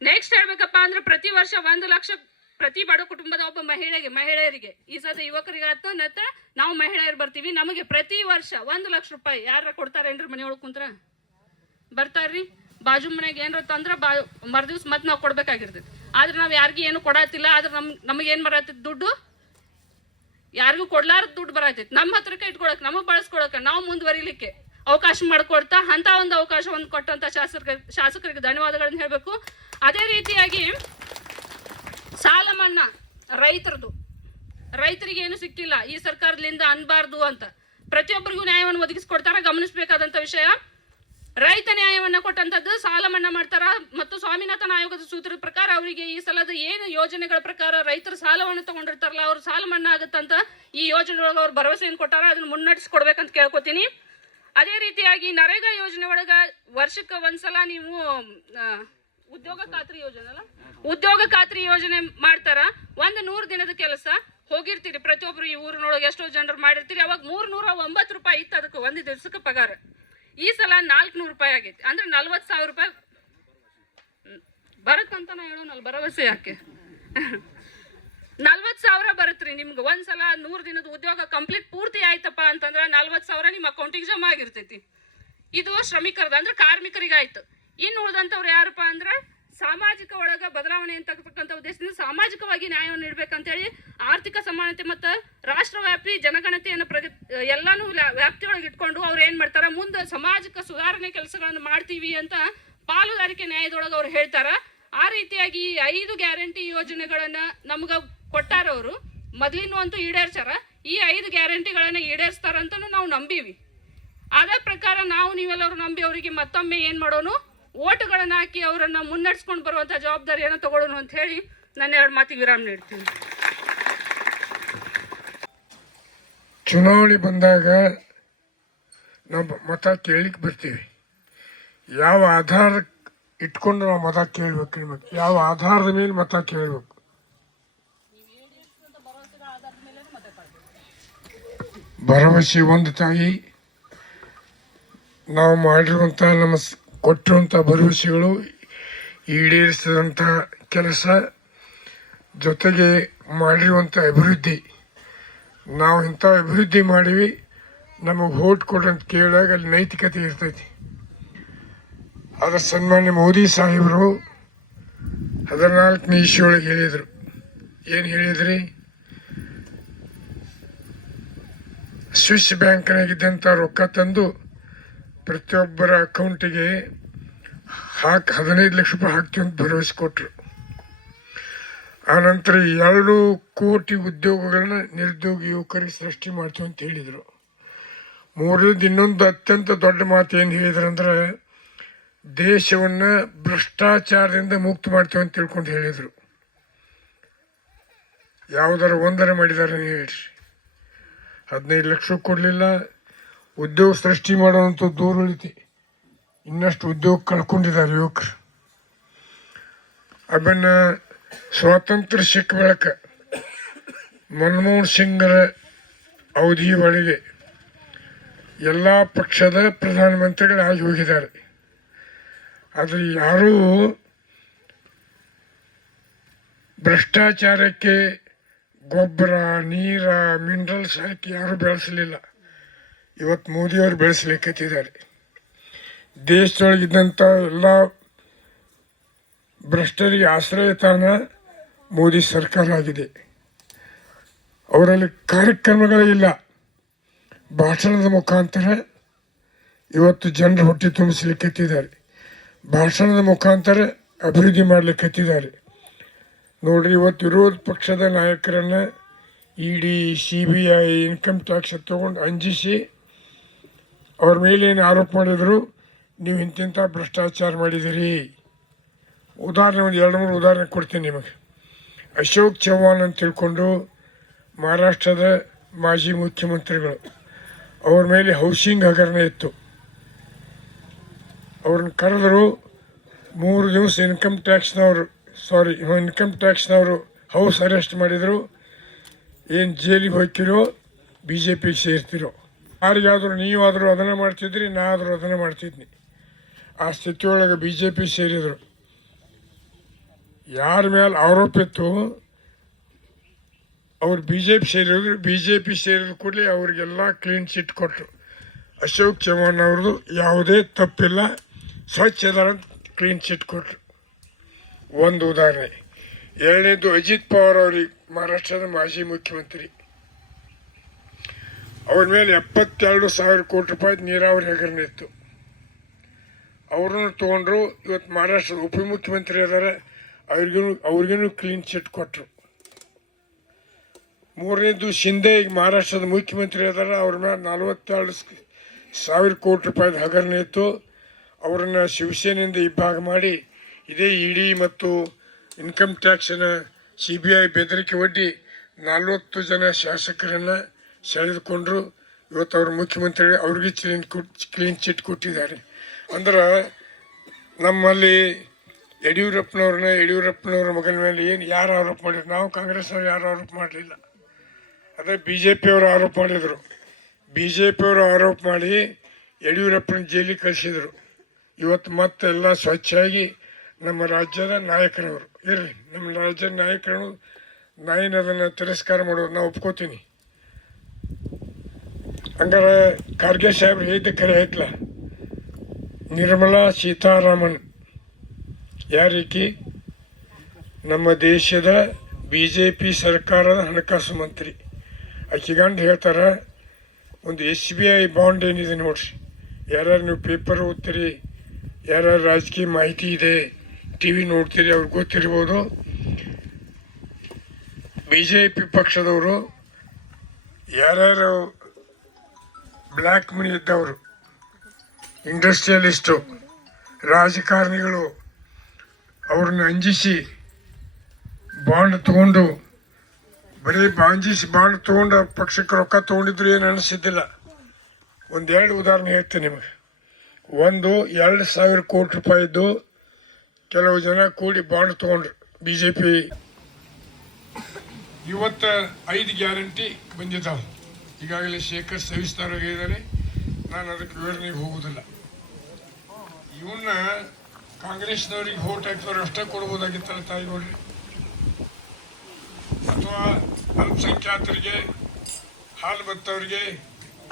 ನೆಕ್ಸ್ಟ್ ಹೇಳ್ಬೇಕಪ್ಪ ಅಂದ್ರೆ ಪ್ರತಿ ವರ್ಷ ಒಂದು ಲಕ್ಷ ಪ್ರತಿ ಬಡ ಕುಟುಂಬದ ಒಬ್ಬ ಮಹಿಳೆಗೆ, ಮಹಿಳೆಯರಿಗೆ, ಈ ಸದ ಯುವಕರಿಗೆ ಆತು ನತ್ತ ನಾವು ಮಹಿಳೆಯರು ಬರ್ತೀವಿ. ನಮಗೆ ಪ್ರತಿ ವರ್ಷ ಒಂದು ಲಕ್ಷ ರೂಪಾಯಿ ಯಾರ ಕೊಡ್ತಾರೇನ್ರಿ ಮನೆಯೊಳಗೆ ಕುಂತ್ರ? ಬರ್ತಾರ್ರಿ ಬಾಜು ಮನೆಗೆ ಏನಾರ ತಂದ್ರೆ ಬಾ, ಮರ್ದಿವ್ಸ ಮತ್ತೆ ನಾವು ಕೊಡ್ಬೇಕಾಗಿರ್ತೈತಿ. ಆದ್ರೆ ನಾವು ಯಾರಿಗೂ ಏನು ಕೊಡತ್ತಿಲ್ಲ ಆದ್ರೆ ನಮ್ ನಮಗೇನು ಬರತ್ತೈತಿ ದುಡ್ಡು? ಯಾರಿಗೂ ಕೊಡ್ಲಾರದ ದುಡ್ಡು ಬರತೈತಿ ನಮ್ಮ ಹತ್ರಕ್ಕೆ ಇಟ್ಕೊಳಕ್, ನಮಗೆ ಬಳಸ್ಕೊಳಕ ನಾವು ಮುಂದುವರಿಲಿಕ್ಕೆ ಅವಕಾಶ ಮಾಡಿಕೊಡ್ತಾ ಅಂತ ಒಂದು ಅವಕಾಶ ಒಂದು ಕೊಟ್ಟಂತ ಶಾಸಕ, ಶಾಸಕರಿಗೆ ಧನ್ಯವಾದಗಳನ್ನು ಹೇಳಬೇಕು. ಅದೇ ರೀತಿಯಾಗಿ ಸಾಲ ಮನ್ನಾ ರೈತರದು. ರೈತರಿಗೆ ಏನು ಸಿಕ್ಕಿಲ್ಲ, ಈ ಸರ್ಕಾರದಿಂದ ಅನ್ಬಾರ್ದು ಅಂತ. ಪ್ರತಿಯೊಬ್ಬರಿಗೂ ನ್ಯಾಯವನ್ನು ಒದಗಿಸಿಕೊಡ್ತಾರ, ಗಮನಿಸಬೇಕಾದಂತ ವಿಷಯ. ರೈತ ನ್ಯಾಯವನ್ನ ಕೊಟ್ಟಂತದ್ದು ಸಾಲ ಮನ್ನಾ ಮಾಡ್ತಾರ ಮತ್ತು ಸ್ವಾಮಿನಾಥನ್ ಆಯೋಗದ ಸೂತ್ರದ ಪ್ರಕಾರ ಅವರಿಗೆ ಈ ಸಲದ ಏನು ಯೋಜನೆಗಳ ಪ್ರಕಾರ ರೈತರು ಸಾಲವನ್ನು ತಗೊಂಡಿರ್ತಾರಲ್ಲ, ಅವ್ರು ಸಾಲ ಮನ್ನಾ ಆಗುತ್ತಂತ ಈ ಯೋಜನೆ ಒಳಗೆ ಅವ್ರು ಭರವಸೆಯನ್ನು ಕೊಟ್ಟಾರ, ಅದನ್ನ ಮುನ್ನಡೆಸ್ಕೊಡ್ಬೇಕಂತ ಕೇಳ್ಕೊತೀನಿ. ಅದೇ ರೀತಿಯಾಗಿ ನರೇಗಾ ಯೋಜನೆ ಒಳಗ ವರ್ಷಕ್ಕೆ ಒಂದ್ಸಲ ನೀವು ಉದ್ಯೋಗ ಖಾತ್ರಿ ಯೋಜನೆ ಅಲ್ಲ? ಉದ್ಯೋಗ ಖಾತ್ರಿ ಯೋಜನೆ ಮಾಡ್ತಾರ? ಒಂದು ನೂರ್ ದಿನದ ಕೆಲಸ ಹೋಗಿರ್ತೀರಿ. ಪ್ರತಿಯೊಬ್ರು ಈ ಊರಿನೊಳಗೆ ಎಷ್ಟೋ ಜನರು ಮಾಡಿರ್ತೀರಿ. ಅವಾಗ ಮೂರ್ ನೂರ ಒಂಬತ್ತು ರೂಪಾಯಿ ಇತ್ತು ಅದಕ್ಕೆ ಒಂದು ದಿವಸಕ್ಕೆ ಪಗಾರ. ಈ ಸಲ ನಾಲ್ಕುನೂರು ರೂಪಾಯಿ ಆಗೈತಿ. ಅಂದ್ರೆ ನಲ್ವತ್ತು ಸಾವಿರ ರೂಪಾಯಿ ಬರುತ್ತಂತ ನಾ ಹೇಳೋನಲ್ಲ ಭರವಸೆ ಯಾಕೆ? ನಲ್ವತ್ತು ಸಾವಿರ ಬರುತ್ತ್ರಿ ನಿಮ್ಗೆ. ಒಂದ್ಸಲ ನೂರು ದಿನದ ಉದ್ಯೋಗ ಕಂಪ್ಲೀಟ್ ಪೂರ್ತಿ ಆಯ್ತಪ್ಪ ಅಂತಂದ್ರೆ ನಲ್ವತ್ತು ಸಾವಿರ ನಿಮ್ಮ ಅಕೌಂಟಿಗೆ ಜಮಾ ಆಗಿರ್ತೈತಿ. ಇದು ಶ್ರಮಿಕರದ ಅಂದ್ರೆ ಕಾರ್ಮಿಕರಿಗಾಯ್ತು. ಇನ್ನು ಉಳಿದಂಥವ್ರು ಯಾರಪ್ಪ ಅಂದ್ರೆ ಸಾಮಾಜಿಕ ಒಳಗ ಬದಲಾವಣೆ ಅಂತಕ್ಕಂಥ ಉದ್ದೇಶದಿಂದ ಸಾಮಾಜಿಕವಾಗಿ ನ್ಯಾಯವನ್ನು ನೀಡಬೇಕಂತೇಳಿ ಆರ್ಥಿಕ ಸಮಾನತೆ ಮತ್ತು ರಾಷ್ಟ್ರವ್ಯಾಪಿ ಜನಗಣತಿಯನ್ನು ಪ್ರಗ ಎಲ್ಲಾನು ವ್ಯಾಪ್ತಿ ವ್ಯಾಪ್ತಿಯೊಳಗೆ ಇಟ್ಕೊಂಡು ಅವ್ರು ಏನು ಮಾಡ್ತಾರೆ? ಮುಂದೆ ಸಾಮಾಜಿಕ ಸುಧಾರಣೆ ಕೆಲಸಗಳನ್ನು ಮಾಡ್ತೀವಿ ಅಂತ ಪಾಲುದಾರಿಕೆ ನ್ಯಾಯದೊಳಗೆ ಅವ್ರು ಹೇಳ್ತಾರೆ. ಆ ರೀತಿಯಾಗಿ ಈ ಐದು ಗ್ಯಾರಂಟಿ ಯೋಜನೆಗಳನ್ನು ನಮ್ಗೆ ಕೊಟ್ಟಾರ ಅವರು. ಮೊದಲಿನ ಅಂತೂ ಈಡೇರ್ಸಾರ ಈ ಐದು ಗ್ಯಾರಂಟಿಗಳನ್ನು ಈಡೇರಿಸ್ತಾರಂತನೂ ನಾವು ನಂಬೀವಿ. ಅದೇ ಪ್ರಕಾರ ನಾವು ನೀವೆಲ್ಲರೂ ನಂಬಿ ಅವರಿಗೆ ಮತ್ತೊಮ್ಮೆ ಏನು ಮಾಡೋನು? ಓಟುಗಳನ್ನ ಹಾಕಿ ಅವರನ್ನ ಮುನ್ನಡೆಸ್ಕೊಂಡು ಬರುವಂತ ಜವಾಬ್ದಾರಿಯನ್ನು ತಗೊಳ್ಳೋಣ ಅಂತ ಹೇಳಿ ನನ್ನ ಎರಡು ಮಾತಿಗೆ ವಿರಾಮ ನೀಡ್ತೀನಿ. ಚುನಾವಣೆ ಬಂದಾಗ ನಾವು ಮತ ಕೇಳಲಿಕ್ಕೆ ಬರ್ತೀವಿ. ಯಾವ ಆಧಾರ ಇಟ್ಕೊಂಡು ನಾವು ಮತ ಕೇಳ್ಬೇಕು ನಿಮಗೆ? ಯಾವ ಆಧಾರದ ಮೇಲೆ ಮತ ಕೇಳಬೇಕು? ಭರವಸೆ ಒಂದು ತಾಯಿ, ನಾವು ಮಾಡಿರುವಂಥ ನಮ್ಮ ಕೊಟ್ಟಿರುವಂಥ ಭರವಸೆಗಳು ಈಡೇರಿಸಿದಂಥ ಕೆಲಸ ಜೊತೆಗೆ ಮಾಡಿರುವಂಥ ಅಭಿವೃದ್ಧಿ. ನಾವು ಇಂಥ ಅಭಿವೃದ್ಧಿ ಮಾಡೀವಿ, ನಮಗೆ ಓಟ್ ಕೊಡ್ರಿ ಅಂತ ಕೇಳಿದಾಗ ಅಲ್ಲಿ ನೈತಿಕತೆ ಇರ್ತೈತಿ. ಅದರ ಸನ್ಮಾನ್ಯ ಮೋದಿ ಸಾಹೇಬರು ಹದಿನಾಲ್ಕನೇ ಇಶ್ಯೊಳಗೆ ಹೇಳಿದರು. ಏನು ಹೇಳಿದ್ರಿ? ಸ್ವಿಸ್ ಬ್ಯಾಂಕ್ನಾಗಿದ್ದಂಥ ರೊಕ್ಕ ತಂದು ಪ್ರತಿಯೊಬ್ಬರ ಅಕೌಂಟಿಗೆ ಹಾಕಿ ಹದಿನೈದು ಲಕ್ಷ ರೂಪಾಯಿ ಹಾಕ್ತೀವಿ ಅಂತ ಭರವಸೆ ಕೊಟ್ಟರು ಆನಂತರ ಎರಡು ಕೋಟಿ ಉದ್ಯೋಗಗಳನ್ನ ನಿರುದ್ಯೋಗ ಯುವಕರಿಗೆ ಸೃಷ್ಟಿ ಮಾಡ್ತೀವಿ ಅಂತ ಹೇಳಿದರು. ಮೂರನೇದು ಇನ್ನೊಂದು ಅತ್ಯಂತ ದೊಡ್ಡ ಮಾತು ಏನು ಹೇಳಿದ್ರಂದ್ರೆ ದೇಶವನ್ನು ಭ್ರಷ್ಟಾಚಾರದಿಂದ ಮುಕ್ತ ಮಾಡ್ತೀವಿ ಅಂತ ತಿಳ್ಕೊಂಡು ಹೇಳಿದರು. ಯಾವುದಾದ್ರು ಒಂದರ ಮಾಡಿದಾರೆ ಹೇಳ್ರಿ. ಹದಿನೈದು ಲಕ್ಷ ಕೊಡಲಿಲ್ಲ ಉದ್ಯೋಗ ಸೃಷ್ಟಿ ಮಾಡುವಂಥ ದೂರ ಉಳಿತಿ. ಇನ್ನಷ್ಟು ಉದ್ಯೋಗ ಕಳ್ಕೊಂಡಿದ್ದಾರೆ ಯುವಕರು. ಅದನ್ನ ಸ್ವಾತಂತ್ರ್ಯ ಸಿಕ್ಕ ಬಳಿಕ ಮನಮೋಹನ್ ಸಿಂಗ್ರ ಅವಧಿ ಒಳಗೆ ಎಲ್ಲ ಪಕ್ಷದ ಪ್ರಧಾನಮಂತ್ರಿಗಳಾಗಿ ಹೋಗಿದ್ದಾರೆ. ಆದರೆ ಯಾರೂ ಭ್ರಷ್ಟಾಚಾರಕ್ಕೆ ಗೊಬ್ಬರ, ನೀರ ಮಿನರಲ್ಸ್ ಹಾಕಿ ಯಾರೂ ಬೆಳೆಸಲಿಲ್ಲ. ಇವತ್ತು ಮೋದಿಯವರು ಬೆಳೆಸಲಿಕ್ಕತ್ತಿದ್ದಾರೆ ದೇಶದೊಳಗಿದ್ದಂಥ ಎಲ್ಲ ಭ್ರಷ್ಟರಿಗೆ ಆಶ್ರಯ ತಾಣ ಮೋದಿ ಸರ್ಕಾರ ಆಗಿದೆ. ಅವರಲ್ಲಿ ಕಾರ್ಯಕ್ರಮಗಳೇ ಇಲ್ಲ. ಭಾಷಣದ ಮುಖಾಂತರ ಇವತ್ತು ಜನರು ಹೊಟ್ಟೆ ತುಂಬಿಸ್ಲಿಕ್ಕತ್ತಿದ್ದಾರೆ ಭಾಷಣದ ಮುಖಾಂತರ ಅಭಿವೃದ್ಧಿ ಮಾಡಲಿಕ್ಕತ್ತಿದ್ದಾರೆ ನೋಡ್ರಿ, ಇವತ್ತು ವಿರೋಧ ಪಕ್ಷದ ನಾಯಕರನ್ನು E D C B I income tax ತಗೊಂಡು ಅಂಜಿಸಿ ಅವ್ರ ಮೇಲೇನು ಆರೋಪ ಮಾಡಿದ್ರು? ನೀವು ಇಂತಿಂಥ ಭ್ರಷ್ಟಾಚಾರ ಮಾಡಿದಿರಿ ಉದಾಹರಣೆ ಒಂದು ಎರಡು ಮೂರು ಉದಾಹರಣೆ ಕೊಡ್ತೀನಿ ನಿಮಗೆ. ಅಶೋಕ್ ಚೌಹಾಣ್ ಅಂತ ತಿಳ್ಕೊಂಡು ಮಹಾರಾಷ್ಟ್ರದ ಮಾಜಿ ಮುಖ್ಯಮಂತ್ರಿಗಳು, ಅವ್ರ ಮೇಲೆ ಹೌಸಿಂಗ್ ಹಗರಣ ಇತ್ತು. ಅವ್ರನ್ನ ಕರೆದರು ಮೂರು ದಿವಸ ಇನ್ಕಮ್ ಟ್ಯಾಕ್ಸ್ನವರು ಸಾರಿ ಇನ್ಕಮ್ ಟ್ಯಾಕ್ಸ್ನವರು ಹೌಸ್ ಅರೆಸ್ಟ್ ಮಾಡಿದರು. ಏನು ಜೈಲಿಗೆ ಹೋಗ್ತಿರೋ ಬಿ ಜೆ ಪಿಗೆ ಸೇರ್ತಿರೋ. ಯಾರಿಗಾದರೂ ನೀವಾದರೂ ಅದನ್ನು ಮಾಡ್ತಿದ್ರಿ ನಾ ಆದರೂ ಅದನ್ನು ಮಾಡ್ತಿದ್ನಿ. ಆ ಸ್ಥಿತಿಯೊಳಗೆ ಬಿ ಜೆ ಪಿ ಸೇರಿದರು. ಯಾರ ಮೇಲೆ ಆರೋಪಿತ್ತು ಅವ್ರು ಬಿ ಜೆ ಪಿ ಸೇರಿದ್ರು ಬಿ ಜೆ ಪಿ ಸೇರಿದ ಕೂಡಲೇ ಅವರಿಗೆಲ್ಲ ಕ್ಲೀನ್ ಚಿಟ್ ಕೊಟ್ಟರು ಅಶೋಕ್ ಚವ್ಹಾಣ್ ಅವ್ರದ್ದು ಯಾವುದೇ ತಪ್ಪಿಲ್ಲ, ಸ್ವಚ್ಛ ಅಂತ ಕ್ಲೀನ್ ಚಿಟ್ ಕೊಟ್ಟರು ಒಂದು ಉದಾಹರಣೆ. ಎರಡನೇದು ಅಜಿತ್ ಪವಾರ್ ಅವ್ರಿಗೆ, ಮಹಾರಾಷ್ಟ್ರದ ಮಾಜಿ ಮುಖ್ಯಮಂತ್ರಿ. ಅವ್ರ ಮೇಲೆ ಎಪ್ಪತ್ತೆರಡು ಸಾವಿರ ಕೋಟಿ ರೂಪಾಯಿ ನೀರಾವರಿ ಹಗರಣ ಇತ್ತು. ಅವ್ರನ್ನ ತೊಗೊಂಡ್ರು ಇವತ್ತು ಮಹಾರಾಷ್ಟ್ರದ ಉಪಮುಖ್ಯಮಂತ್ರಿ ಇದ್ದಾರೆ. ಅವ್ರಿಗೂ ಅವ್ರಿಗೂ ಕ್ಲೀನ್ ಚಿಟ್ ಕೊಟ್ಟರು ಮೂರನೇದು ಶಿಂದೆ ಈಗ ಮಹಾರಾಷ್ಟ್ರದ ಮುಖ್ಯಮಂತ್ರಿ ಅದಾರ ಅವ್ರ ಮೇಲೆ ನಲವತ್ತೆರಡು ಸಾವಿರ ಕೋಟಿ ರೂಪಾಯಿದ ಹಗರಣ ಇತ್ತು. ಅವರನ್ನು ಶಿವಸೇನೆಯಿಂದ ಇಬ್ಬಾಗ ಮಾಡಿ ಇದೇ ಇಡಿ ಮತ್ತು ಇನ್ಕಮ್ ಟ್ಯಾಕ್ಸನ್ನು ಸಿ ಬಿ ಐ ಬೆದರಿಕೆ ಒಡ್ಡಿ ನಲವತ್ತು ಜನ ಶಾಸಕರನ್ನು ಸೆಳೆದುಕೊಂಡ್ರು. ಇವತ್ತು ಅವ್ರ ಮುಖ್ಯಮಂತ್ರಿ ಅವ್ರಿಗೆ ಕ್ಲೀನ್ ಕ್ಲೀನ್ ಚಿಟ್ ಕೊಟ್ಟಿದ್ದಾರೆ. ಅಂದ್ರೆ ನಮ್ಮಲ್ಲಿ ಯಡಿಯೂರಪ್ಪನವ್ರನ್ನ, ಯಡಿಯೂರಪ್ಪನವ್ರ ಮಗನ ಮೇಲೆ ಏನು ಯಾರು ಆರೋಪ ಮಾಡಿದ್ರು? ನಾವು ಕಾಂಗ್ರೆಸ್ನವ್ರು ಯಾರು ಆರೋಪ ಮಾಡಲಿಲ್ಲ. ಅದೇ ಬಿ ಜೆ ಪಿಯವರು ಆರೋಪ ಮಾಡಿದರು. ಬಿ ಜೆ ಪಿಯವರು ಆರೋಪ ಮಾಡಿ ಯಡಿಯೂರಪ್ಪನ ಜೈಲಿಗೆ ಕಳಿಸಿದರು. ಇವತ್ತು ಮತ್ತೆಲ್ಲ ಸ್ವಚ್ಛವಾಗಿ ನಮ್ಮ ರಾಜ್ಯದ ನಾಯಕರವರು ಇರಲಿ, ನಮ್ಮ ರಾಜ್ಯದ ನಾಯಕರು ನಾಯಿನ ಅದನ್ನು ತಿರಸ್ಕಾರ ಮಾಡೋದು ನಾವು ಒಪ್ಕೋತೀನಿ. ಹಂಗಾರೆ ಖರ್ಗೆ ಸಾಹೇಬ್ರು ಹೇಳಿದ್ದ ಕರೆ ಐತ್ಲ. ನಿರ್ಮಲಾ ಸೀತಾರಾಮನ್. ಯಾರೀಕಿ ನಮ್ಮ ದೇಶದ ಬಿ ಜೆ ಪಿ ಸರ್ಕಾರದ ಹಣಕಾಸು ಮಂತ್ರಿ. ಆಕೆಗಂಡು ಹೇಳ್ತಾರ, ಒಂದು ಎಸ್ ಬಿ ಐ ಬಾಂಡ್ ಏನಿದೆ ನೋಡ್ರಿ. ಯಾರ್ಯಾರು ನೀವು ಪೇಪರ್ ಓದ್ತೀರಿ, ಯಾರ್ಯಾರು ರಾಜಕೀಯ ಮಾಹಿತಿ ಇದೆ, ಟಿ ವಿ ನೋಡ್ತೀರಿ, ಅವ್ರಿಗೆ ಗೊತ್ತಿರ್ಬೋದು. ಬಿ ಜೆ ಪಿ ಪಕ್ಷದವರು ಯಾರ್ಯಾರು ಬ್ಲ್ಯಾಕ್ ಮನಿ ಇದ್ದವರು ಇಂಡಸ್ಟ್ರಿಯಲಿಸ್ಟು ರಾಜಕಾರಣಿಗಳು, ಅವ್ರನ್ನ ಅಂಜಿಸಿ ಬಾಂಡ್ ತಗೊಂಡು, ಬರೀ ಬಾಂಜಿಸಿ ಬಾಂಡ್ ತಗೊಂಡು ಪಕ್ಷಕ್ಕೆ ರೊಕ್ಕ ತಗೊಂಡಿದ್ರು ಏನು ಅನಿಸಿದ್ದಿಲ್ಲ. ಒಂದೆರಡು ಉದಾಹರಣೆ ಹೇಳ್ತೀನಿ ನಿಮಗೆ. ಒಂದು ಎರಡು ಸಾವಿರ ಕೋಟಿ ರೂಪಾಯಿದ್ದು ಕೆಲವು ಜನ ಕೂಡಿ ಬಾಂಡ್ ತಗೊಂಡ್ರು ಬಿ ಜೆ ಪಿ ಇವತ್ತು ಐದು ಗ್ಯಾರಂಟಿ ಬಂದಿದ್ದಾವೆ. ಈಗಾಗಲೇ ಶೇಖರ್ ಸವಿಸ್ತಾರವಾಗಿ ಹೇಳಿದ್ದಾರೆ ನಾನು ಅದಕ್ಕೆ ವಿವರಣೆಗೆ ಹೋಗುವುದಿಲ್ಲ. ಇವನ್ನ ಕಾಂಗ್ರೆಸ್ನವ್ರಿಗೆ ಓಟ್ ಹಾಕಿದವ್ರು ಅಷ್ಟೇ ಕೊಡ್ಬೋದಾಗಿತ್ತಲ್ಲ ತಾಯಿ ನೋಡ್ರಿ ಅಥವಾ ಅಲ್ಪಸಂಖ್ಯಾತರಿಗೆ, ಹಾಲು ಬತ್ತವರಿಗೆ,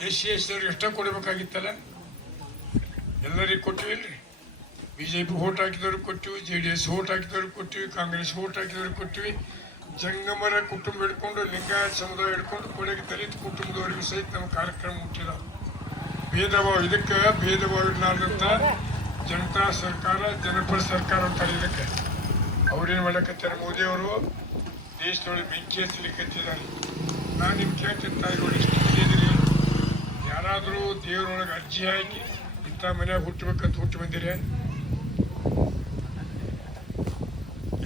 ಎಸ್ ಸಿ ಎಸ್ ಅವ್ರಿಗೆ ಎಷ್ಟೇ ಕೊಡಬೇಕಾಗಿತ್ತಲ್ಲ? ಎಲ್ಲರಿಗೂ ಕೊಟ್ಟಿವಿ ಇಲ್ರಿ ಬಿ ಜೆ ಪಿ ವೋಟ್ ಹಾಕಿದವ್ರಿಗೆ ಕೊಟ್ಟಿವಿ, ಜೆ ಡಿ ಎಸ್ ಓಟ್ ಹಾಕಿದವ್ರಿಗೆ ಕೊಟ್ಟಿವಿ, ಕಾಂಗ್ರೆಸ್ ಓಟ್ ಹಾಕಿದವ್ರಿಗೆ ಕೊಟ್ಟಿವಿ. ಜಂಗಮರ ಕುಟುಂಬ ಹಿಡ್ಕೊಂಡು, ಲಿಂಗಾಯತ ಸಮುದಾಯ ಹಿಡ್ಕೊಂಡು, ಕೊನೆಗೆ ದಲಿತ ಕುಟುಂಬದವರಿಗೂ ಸಹಿತ ನಮ್ಮ ಕಾರ್ಯಕ್ರಮ ಮುಟ್ಟಿದ. ಭೇದ ಭಾವ ಇದಕ್ಕೆ ಭೇದ ಭಾವ ಇರ್ಲಾರ್ದಂಥ ಜನತಾ ಸರ್ಕಾರ, ಜನಪರ ಸರ್ಕಾರ ಅಂತಾರೆ ಇದಕ್ಕೆ. ಅವ್ರೇನು ಮಾಡಕತ್ತಾರೆ? ಮೋದಿಯವರು ದೇಶದೊಳಗೆ ಬೆಂಕಿ ಹಚ್ಚಲಿಕ್ಕತ್ತಿದ್ದಾರೆ ನಾನು ನಿಮ್ಗೆ ಕೇಳ್ತೀನಿ ತಾಯಿ, ನೋಡಿ ಎಷ್ಟು ತಿಳಿದಿರಿ ಯಾರಾದರೂ ದೇವರೊಳಗೆ ಅರ್ಜಿ ಹಾಕಿ ಇಂಥ ಮನ್ಯಾಗ ಹುಟ್ಟಬೇಕಂತ ಹುಟ್ಟು ಬಂದಿರಿ.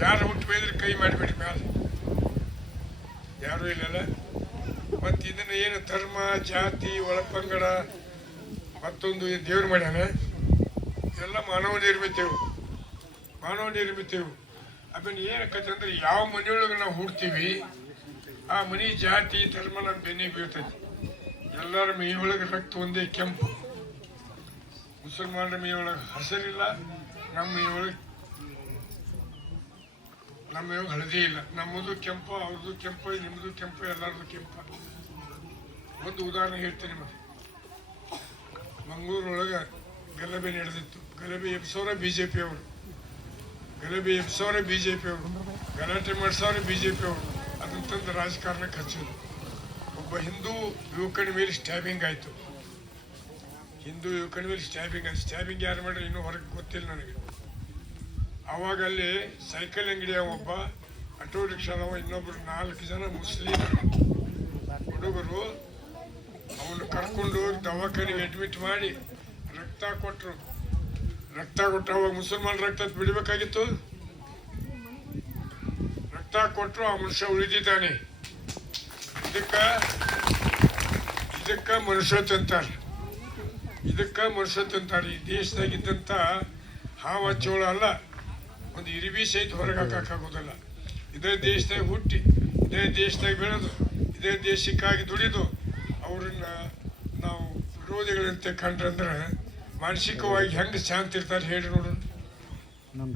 ಯಾರು ಹುಟ್ಟು ಬಂದ್ರೆ? ಕೈ ಮಾಡಿಬಿಡಿ ಮ್ಯಾಲ. ಯಾರೂ ಇಲ್ಲಲ್ಲ? ಮತ್ತು ಇದನ್ನ ಏನು ಧರ್ಮ, ಜಾತಿ, ಒಳಪಂಗಡ, ಮತ್ತೊಂದು ದೇವ್ರ ಮಾಡ್ಯಾನ? ಎಲ್ಲ ಮಾನವ ನಿರ್ಮಿತವು. ಮಾನವ ನಿರ್ಮಿತವು. ಆಮೇಲೆ ಅಂದ್ರೆ ಯಾವ ಮನೆಯೊಳಗೆ ನಾವು ಹುಡ್ತೀವಿ, ಆ ಮನೆ ಜಾತಿ, ಧರ್ಮ ನಮ್ಮ ಬೆನ್ನಿ ಬೀಳ್ತೈತಿ. ಎಲ್ಲರ ಮೈಯೊಳಗೆ ರಕ್ತ ಒಂದೇ ಕೆಂಪು. ಮುಸಲ್ಮಾನರ ಮೈಯೊಳಗೆ ಹಸಿರಿಲ್ಲ ನಮ್ಮ ಮೈಯೊಳಗೆ ನಮ್ಮ ಹಳದಿ ಇಲ್ಲ. ನಮ್ಮದು ಕೆಂಪು, ಅವ್ರದ್ದು ಕೆಂಪು, ನಿಮ್ಮದು ಕೆಂಪು, ಎಲ್ಲರದು ಕೆಂಪು. ಒಂದು ಉದಾಹರಣೆ ಹೇಳ್ತೀನಿ ನಿಮಗೆ. ಮಂಗಳೂರೊಳಗೆ ಗಲಭೆ ನಡೆದಿತ್ತು. ಗಲಭೆ ಎಬ್ಸೋರ ಬಿ ಜೆ ಪಿ ಅವರು ಗಲಭೆ ಎಬ್ಸೋರ ಬಿ ಜೆ ಪಿ ಅವರು ಗಲಾಟೆ ಮಾಡಿಸೋರೆ ಬಿ ಜೆ ಪಿ ಅವರು ಅದನ್ನ ತಂದು ರಾಜಕಾರಣಕ್ಕೆ ಹಚ್ಚಿದ್ರು ಒಬ್ಬ ಹಿಂದೂ ಯುವಕನ ಮೇಲೆ ಸ್ಟ್ಯಾಬಿಂಗ್ ಆಯಿತು. ಹಿಂದೂ ಯುವಕನ ಮೇಲೆ ಸ್ಟ್ಯಾಬಿಂಗ್ ಆಯ್ತು. ಸ್ಟ್ಯಾಬಿಂಗ್ ಯಾರು ಮಾಡಿದ್ರೆ ಇನ್ನೂ ಹೊರಗೆ ಗೊತ್ತಿಲ್ಲ ನನಗೆ. ಅವಾಗ ಅಲ್ಲಿ ಸೈಕಲ್ ಅಂಗಡಿಯ ಒಬ್ಬ, ಆಟೋ ರಿಕ್ಷಾದವ ಇನ್ನೊಬ್ರು ನಾಲ್ಕು ಜನ ಮುಸ್ಲಿಂ ಹುಡುಗರು, ಅವನು ಕರ್ಕೊಂಡು ದವಾಖಾನೆಗೆ ಅಡ್ಮಿಟ್ ಮಾಡಿ ರಕ್ತ ಕೊಟ್ಟರು ರಕ್ತ ಕೊಟ್ಟರು ಅವಾಗ ಮುಸಲ್ಮಾನ್ ರಕ್ತ ಬಿಡಬೇಕಾಗಿತ್ತು? ರಕ್ತ ಕೊಟ್ಟರು ಆ ಮನುಷ್ಯ ಉಳಿದಿದ್ದಾನೆ. ಇದಕ್ಕ, ಇದಕ್ಕೆ ಮನುಷ್ಯ ಅಂತಾರೆ. ಇದಕ್ಕ ಮನುಷ್ಯ ಅಂತಾರೆ. ಈ ದೇಶದಾಗಿದ್ದಂಥ ಹಾವ ಚೋಳ ಅಲ್ಲ. ಒಂದು ಇರಿಬಿ ಸಹಿತ ಹೊರಗೆ ಹಾಕಕ್ಕಾಗೋದಿಲ್ಲ ಇದೇ ದೇಶದಾಗ ಹುಟ್ಟಿ ಇದೇ ದೇಶದಾಗ ಬೆಳೆದು ಇದೇ ದೇಶಕ್ಕಾಗಿ ದುಡಿದು ಅವ್ರನ್ನ ನಾವು ವಿರೋಧಿಗಳಂತೆ ಕಂಡ್ರಂದ್ರೆ ಮಾನಸಿಕವಾಗಿ ಹೆಂಗೆ ಶಾಂತಿ ಇರ್ತಾರೆ ಹೇಳಿ ನೋಡೋಣ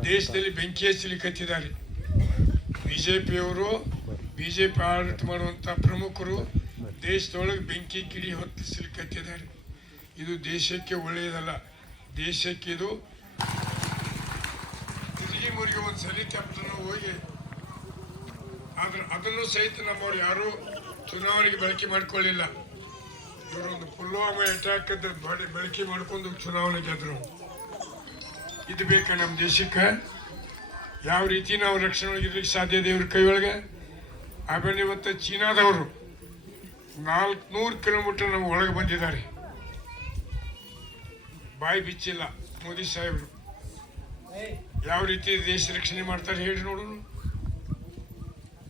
ದೇಶದಲ್ಲಿ ಬೆಂಕಿ ಹಚ್ಚಲಿಕ್ಕತ್ತಿದ್ದಾರೆ ಬಿ ಜೆ ಪಿಯವರು ಬಿ ಜೆ ಪಿ ಆಡಳಿತ ಮಾಡುವಂಥ ಪ್ರಮುಖರು ದೇಶದೊಳಗೆ ಬೆಂಕಿ ಕಿಡಿ ಹೊತ್ತಿಸ್ಲಿಕ್ಕತ್ತಿದ್ದಾರೆ ಇದು ದೇಶಕ್ಕೆ ಒಳ್ಳೆಯದಲ್ಲ. ದೇಶಕ್ಕೆ ಮುರುಗಿ ಒಂದು ಸರಿ ನಾವು ಹೋಗಿ, ಆದ್ರೆ ಅದನ್ನು ಸಹಿತ ನಮ್ಮವ್ರು ಯಾರೂ ಚುನಾವಣೆಗೆ ಬಳಕೆ ಮಾಡ್ಕೊಳ್ಳಿಲ್ಲ. ಇವರೊಂದು ಪುಲ್ವಾಮಾ ಅಟ್ಯಾಕ್ ಬಳಕೆ ಮಾಡ್ಕೊಂಡು ಚುನಾವಣೆ ಗೆದ್ರು. ಇದು ಬೇಕಾ ನಮ್ಮ ದೇಶಕ್ಕೆ? ಯಾವ ರೀತಿ ನಾವು ರಕ್ಷಣೆ ಒಳಗಿರ್ಲಿಕ್ಕೆ ಸಾಧ್ಯ ಇದೆ ಇವ್ರ ಕೈ ಒಳಗೆ ಆಮೇಲೆ ಇವತ್ತು ಚೀನಾದವರು ನಾಲ್ಕುನೂರು ಕಿಲೋಮೀಟರ್ ನಮ್ಮ ಒಳಗೆ ಬಂದಿದ್ದಾರೆ. ಬಾಯಿ ಬಿಚ್ಚಿಲ್ಲ ಮೋದಿ ಸಾಹೇಬರು. ಯಾವ ರೀತಿ ದೇಶ ರಕ್ಷಣೆ ಮಾಡ್ತಾರೆ ಹೇಳಿ ನೋಡೋಣ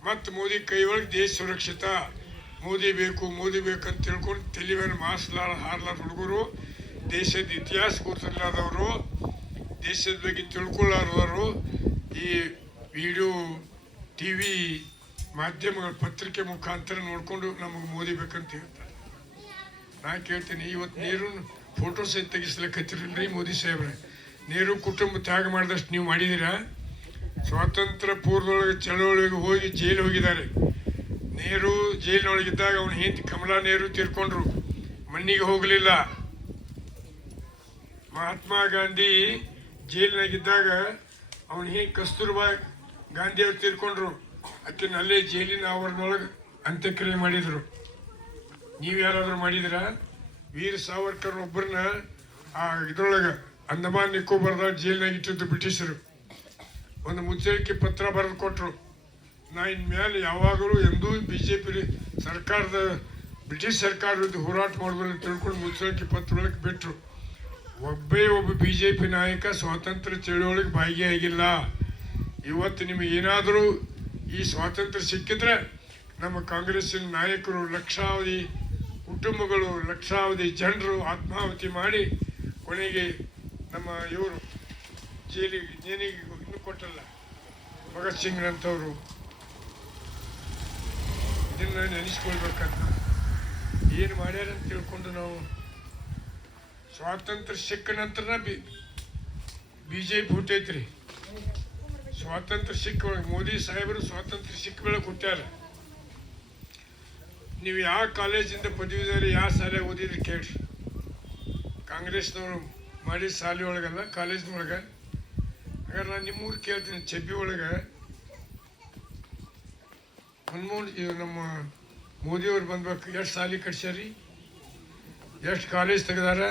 ಮತ್ತು ಮೋದಿ ಕೈ ಒಳಗೆ ದೇಶ ಸುರಕ್ಷಿತ. ಮೋದಿ ಬೇಕು ಮೋದಿ ಬೇಕು ಅಂತ ತಿಳ್ಕೊಂಡು ತಲೆ ಮಾಸ್ಲಾರ ಹಾರ್ಲಾರ ಹುಡುಗರು, ದೇಶದ ಇತಿಹಾಸ ಗೊತ್ತಿಲ್ಲದವರು ದೇಶದ ಬಗ್ಗೆ ತಿಳ್ಕೊಳ್ಳಾರದವರು ಈ ವಿಡಿಯೋ, ಟಿ ವಿ ಮಾಧ್ಯಮಗಳ ಪತ್ರಿಕೆ ಮುಖಾಂತರ ನೋಡಿಕೊಂಡು ನಮಗೆ ಮೋದಿ ಬೇಕಂತ ಹೇಳ್ತಾರೆ. ನಾ ಕೇಳ್ತೀನಿ ಇವತ್ತು ನೀರು ಫೋಟೋ ಸಹಿತ ತೆಗಿಸ್ಲಿಕ್ಕತ್ತಿರಲ್ರಿ ಮೋದಿ ಸಾಹೇಬ್ರೆ? ನೀರು ಕುಟುಂಬ ತ್ಯಾಗ ಮಾಡಿದಷ್ಟು ನೀವು ಮಾಡಿದ್ದೀರಾ? ಸ್ವಾತಂತ್ರ್ಯ ಪೂರ್ವದೊಳಗೆ ಚಳವಳಿಗೆ ಹೋಗಿ ಜೈಲು ಹೋಗಿದ್ದಾರೆ. ನೆಹರು ಜೈಲಿನೊಳಗಿದ್ದಾಗ ಅವನು ಹೆಂಡತಿ ಕಮಲಾ ನೆಹರು ತೀರ್ಕೊಂಡ್ರು. ಮಣ್ಣಿಗೆ ಹೋಗಲಿಲ್ಲ. ಮಹಾತ್ಮ ಗಾಂಧಿ ಜೈಲಿನಾಗಿದ್ದಾಗ ಅವನು ಹೇಗೆ ಕಸ್ತೂರ್ಬಾ ಗಾಂಧಿ ಅವ್ರು ತೀರ್ಕೊಂಡ್ರು. ಆಕಿನ ಅಲ್ಲೇ ಜೈಲಿನ ಆವರಣದೊಳಗೆ ಅಂತ್ಯಕ್ರಿಯೆ ಮಾಡಿದರು. ನೀವು ಯಾರಾದರೂ ಮಾಡಿದಿರಾ ವೀರ ಸಾವರ್ಕರ್ ಒಬ್ಬರನ್ನ ಆ ಇದ್ರೊಳಗೆ ಅಂಡಮಾನ್ ನಿಕೋಬಾರ್ದಾಗ ಜೈಲ್ನಾಗ ಇಟ್ಟಿದ್ದು ಬ್ರಿಟಿಷರು. ಒಂದು ಮುಚ್ಚಳಿಕೆ ಪತ್ರ ಬರೆದು ಕೊಟ್ಟರು ನಾ ಇನ್ಮೇಲೆ ಯಾವಾಗಲೂ ಎಂದೂ ಬಿ ಜೆ ಪಿ ಸರ್ಕಾರದ, ಬ್ರಿಟಿಷ್ ಸರ್ಕಾರ ವಿರುದ್ಧ ಹೋರಾಟ ಅಂತ ತಿಳ್ಕೊಂಡು ಮುಚ್ಚಳಿಕೆ ಪತ್ರ ಒಳಗೆ ಬಿಟ್ಟರು ಒಬ್ಬೇ ಒಬ್ಬ ಬಿ ಜೆ ಪಿ ನಾಯಕ ಸ್ವಾತಂತ್ರ್ಯ ಚಳುವಳಿಗೆ ಭಾಗಿಯಾಗಿಲ್ಲ ಇವತ್ತು ನಿಮಗೆ ಏನಾದರೂ ಈ ಸ್ವಾತಂತ್ರ್ಯ ಸಿಕ್ಕಿದ್ರೆ ನಮ್ಮ ಕಾಂಗ್ರೆಸ್ಸಿನ ನಾಯಕರು, ಲಕ್ಷಾವಧಿ ಕುಟುಂಬಗಳು, ಲಕ್ಷಾವಧಿ ಜನರು ಆತ್ಮಾಹುತಿ ಮಾಡಿ ಕೊನೆಗೆ ನಮ್ಮ ಇವರು ಜೈಲಿಗೆ ಜೈಲಿಗೆ ಇನ್ನೂ ಕೊಟ್ಟಲ್ಲ. ಭಗತ್ ಸಿಂಗ್ರಂಥವರು. ಇದನ್ನ ನೆನೆಸ್ಕೊಳ್ಬೇಕಂತ. ಏನು ಮಾಡ್ಯಾರ ಅಂತ ತಿಳ್ಕೊಂಡು ನಾವು ಸ್ವಾತಂತ್ರ್ಯ ಸಿಕ್ಕ ನಂತರ ಬಿ ಬಿ ಜೆ ಪಿ ಹುಟ್ಟೈತ್ರಿ. ಸ್ವಾತಂತ್ರ್ಯ ಸಿಕ್ಕ ಮೋದಿ ಸಾಹೇಬರು ಸ್ವಾತಂತ್ರ್ಯ ಸಿಕ್ಕ ಬೆಳಗ್ಗೆ ಹುಟ್ಟ್ಯಾರ. ನೀವು ಯಾವ ಕಾಲೇಜಿಂದ ಪದವೀಧರ, ಯಾವ ಶಾಲೆ ಓದಿದ್ರಿ ಕೇಳ್ರಿ. ಕಾಂಗ್ರೆಸ್ನವರು ಮಾಡಿದ ಶಾಲೆ ಒಳಗಲ್ಲ ಕಾಲೇಜ್ನೊಳಗೆ ಹಾಗಾದ್ರೆ ನಾನು ನಿಮ್ಮೂರು ಕೇಳ್ತೀನಿ ಚಬ್ಬಿ ಒಳಗೆ. ಮನಮೋಹನ್ ಇದು ನಮ್ಮ ಮೋದಿಯವ್ರು ಬಂದ್ಬೇಕು, ಎಷ್ಟು ಶಾಲೆ ಕಟ್ಸ್ಯಾರಿ? ಎಷ್ಟು ಕಾಲೇಜ್ ತೆಗೆದಾರ?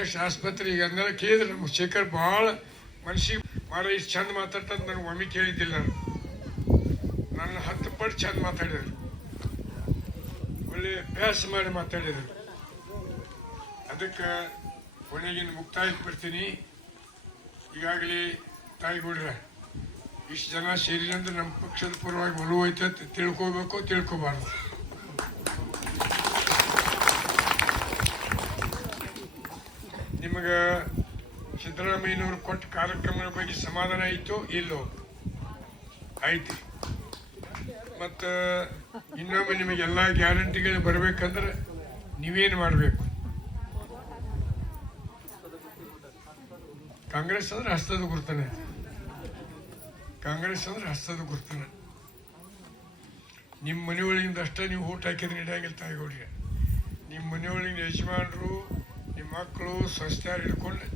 ಎಷ್ಟು ಆಸ್ಪತ್ರೆ? ಈಗ ಅದನ್ನೆಲ್ಲ ಕೇಳಿದ್ರೆ ನಮ್ಮ ಶೇಖರ್ ಭಾಳ ಮನ್ಸಿಗೆ ಭಾಳ ಇಷ್ಟು ಚಂದ ಮಾತಾಡ್ತಂತ ನನಗೆ ಒಮ್ಮೆ ಕೇಳಿದ್ದಿಲ್ಲ ನಾನು. ನನ್ನ ಹತ್ತು ಪಟ್ಟು ಚಂದ ಮಾತಾಡಿದರು. ಒಳ್ಳೆ ಅಭ್ಯಾಸ ಮಾಡಿ ಮಾತಾಡಿದರು. ಅದಕ್ಕೆ ಕೊನೆಗಿನ ಮುಕ್ತಾಯಕ್ಕೆ ಬರ್ತೀನಿ. ಈಗಾಗಲೇ ತಾಯಿಗೌಡ್ರ, ಇಷ್ಟು ಜನ ಸೇರಿದಂದ್ರೆ ನಮ್ಮ ಪಕ್ಷದ ಪರವಾಗಿ ಒಲವು ಐತೆ ತಿಳ್ಕೋಬೇಕು ತಿಳ್ಕೋಬಾರ್ದು. ನಿಮಗೆ ಸಿದ್ದರಾಮಯ್ಯನವರು ಕೊಟ್ಟ ಕಾರ್ಯಕ್ರಮದ ಬಗ್ಗೆ ಸಮಾಧಾನ ಆಯಿತು, ಇಲ್ಲೋ? ಐತಿ ಮತ್ತು ಇನ್ನೊಮ್ಮೆ ನಿಮಗೆಲ್ಲ ಗ್ಯಾರಂಟಿಗಳು ಬರಬೇಕಂದ್ರೆ ನೀವೇನು ಮಾಡಬೇಕು? ಕಾಂಗ್ರೆಸ್ ಅಂದ್ರೆ ಹಸ್ತದ ಗುರ್ತನೆ. ಕಾಂಗ್ರೆಸ್ ಅಂದ್ರೆ ಹಸ್ತದ ಗುರ್ತನೆ. ನಿಮ್ಮ ಮನೆಯೊಳಗಿಂದ ಅಷ್ಟೇ ನೀವು ಊಟ ಹಾಕಿದ್ರೆ ನಡೆಯಂಗಿಲ್ಲ ತಾಯಿಗೌಡ್ರಿಗೆ ನಿಮ್ಮ ಮನೆಯೊಳಗಿನ ಯಜಮಾನರು ನಿಮ್ಮ ಮಕ್ಕಳು ಸ್ವಸ್ಥರು ಹಿಡ್ಕೊಂಡು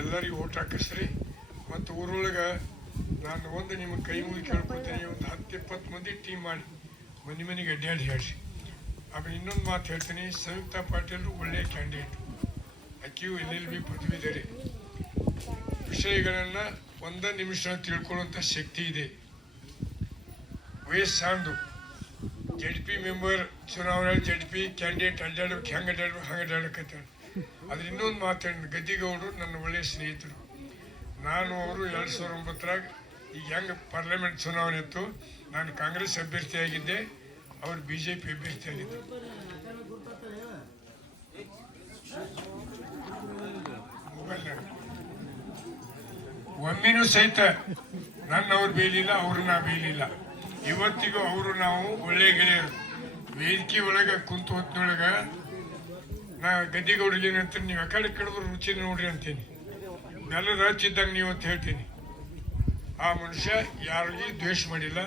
ಎಲ್ಲರಿಗೂ ಊಟ ಹಾಕಿಸ್ರಿ. ಮತ್ತು ಊರೊಳಗೆ ನಾನು ಒಂದು ನಿಮ್ಮ ಕೈ ಮುಗಿ ಕೇಳ್ಕೊತೀನಿ ಒಂದು ಹತ್ತು ಇಪ್ಪತ್ತು ಮಂದಿ ಟೀಮ್ ಮಾಡಿ ಮನೆ ಮನೆಗೆ ಅಡ್ಡಾಡಿ ಹೇಳ್ರಿ ಆಮೇಲೆ ಇನ್ನೊಂದು ಮಾತು ಹೇಳ್ತೀನಿ, ಸಂಯುಕ್ತ ಪಾಟೀಲರು ಒಳ್ಳೆಯ ಕ್ಯಾಂಡಿಡೇಟ್ ಅಕ್ಕಿಯು ಎಲ್ಲೆಲ್ಲಿ ಎಲ್ ಬಿ ಪದವೀಧರೆ. ವಿಷಯಗಳನ್ನು ಒಂದೇ ನಿಮಿಷ ತಿಳ್ಕೊಳ್ಳುವಂಥ ಶಕ್ತಿ ಇದೆ. ವಯಸ್ಸಾಂದು ಜೆಡ್ ಪಿ ಮೆಂಬರ್ ಚುನಾವಣೆ ಜೆಡ್ ಪಿ ಕ್ಯಾಂಡಿಡೇಟ್ ಅಡ್ಡಾಡ್ಬೇಕು ಹೆಂಗೆ ಅಡ್ಡಾಡ್ಬೇಕು ಹಂಗೆ ಅಡ್ಡಾಡಕತ್ತಾಳೆ ಅದ್ರ ಇನ್ನೊಂದು ಮಾತಾಡಿ ಗದ್ದಿಗೌಡರು ನನ್ನ ಒಳ್ಳೆಯ ಸ್ನೇಹಿತರು. ನಾನು ಅವರು ಎರಡು ಸಾವಿರದ ಒಂಬತ್ತರಾಗ ಈಗ ಹೆಂಗೆ ಪಾರ್ಲಿಮೆಂಟ್ ಚುನಾವಣೆ ಇತ್ತು ನಾನು ಕಾಂಗ್ರೆಸ್ ಅಭ್ಯರ್ಥಿಯಾಗಿದ್ದೆ ಅವರು ಬಿ ಜೆ ಪಿ ಅಭ್ಯರ್ಥಿಯಾಗಿದ್ದರು ಮೊಬೈಲ್ನಾಗ ಒಮ್ಮೆನೂ ಸಹಿತ ನನ್ನವ್ರು ಬೇಯಲಿಲ್ಲ ಅವರು ನಾ ಬೇಯಲಿಲ್ಲ ಇವತ್ತಿಗೂ ಅವರು ನಾವು ಒಳ್ಳೆ ಗೆಳೆಯರು. ವೇದಿಕೆ ಒಳಗೆ ಕುಂತು ಹೊತ್ತಿನೊಳಗ ನಾ ಗದ್ದಿಗೌಡರಿಗೆ ಅಂತ ನೀವು ಕಡೆ ಕಡಿದ್ರು ರುಚಿ ನೋಡ್ರಿ ಅಂತೀನಿ. ಬೆಲ್ಲದ ಹಚ್ಚಿದ್ದಂಗೆ ನೀವು ಅಂತ ಹೇಳ್ತೀನಿ. ಆ ಮನುಷ್ಯ ಯಾರಿಗೂ ದ್ವೇಷ ಮಾಡಿಲ್ಲ,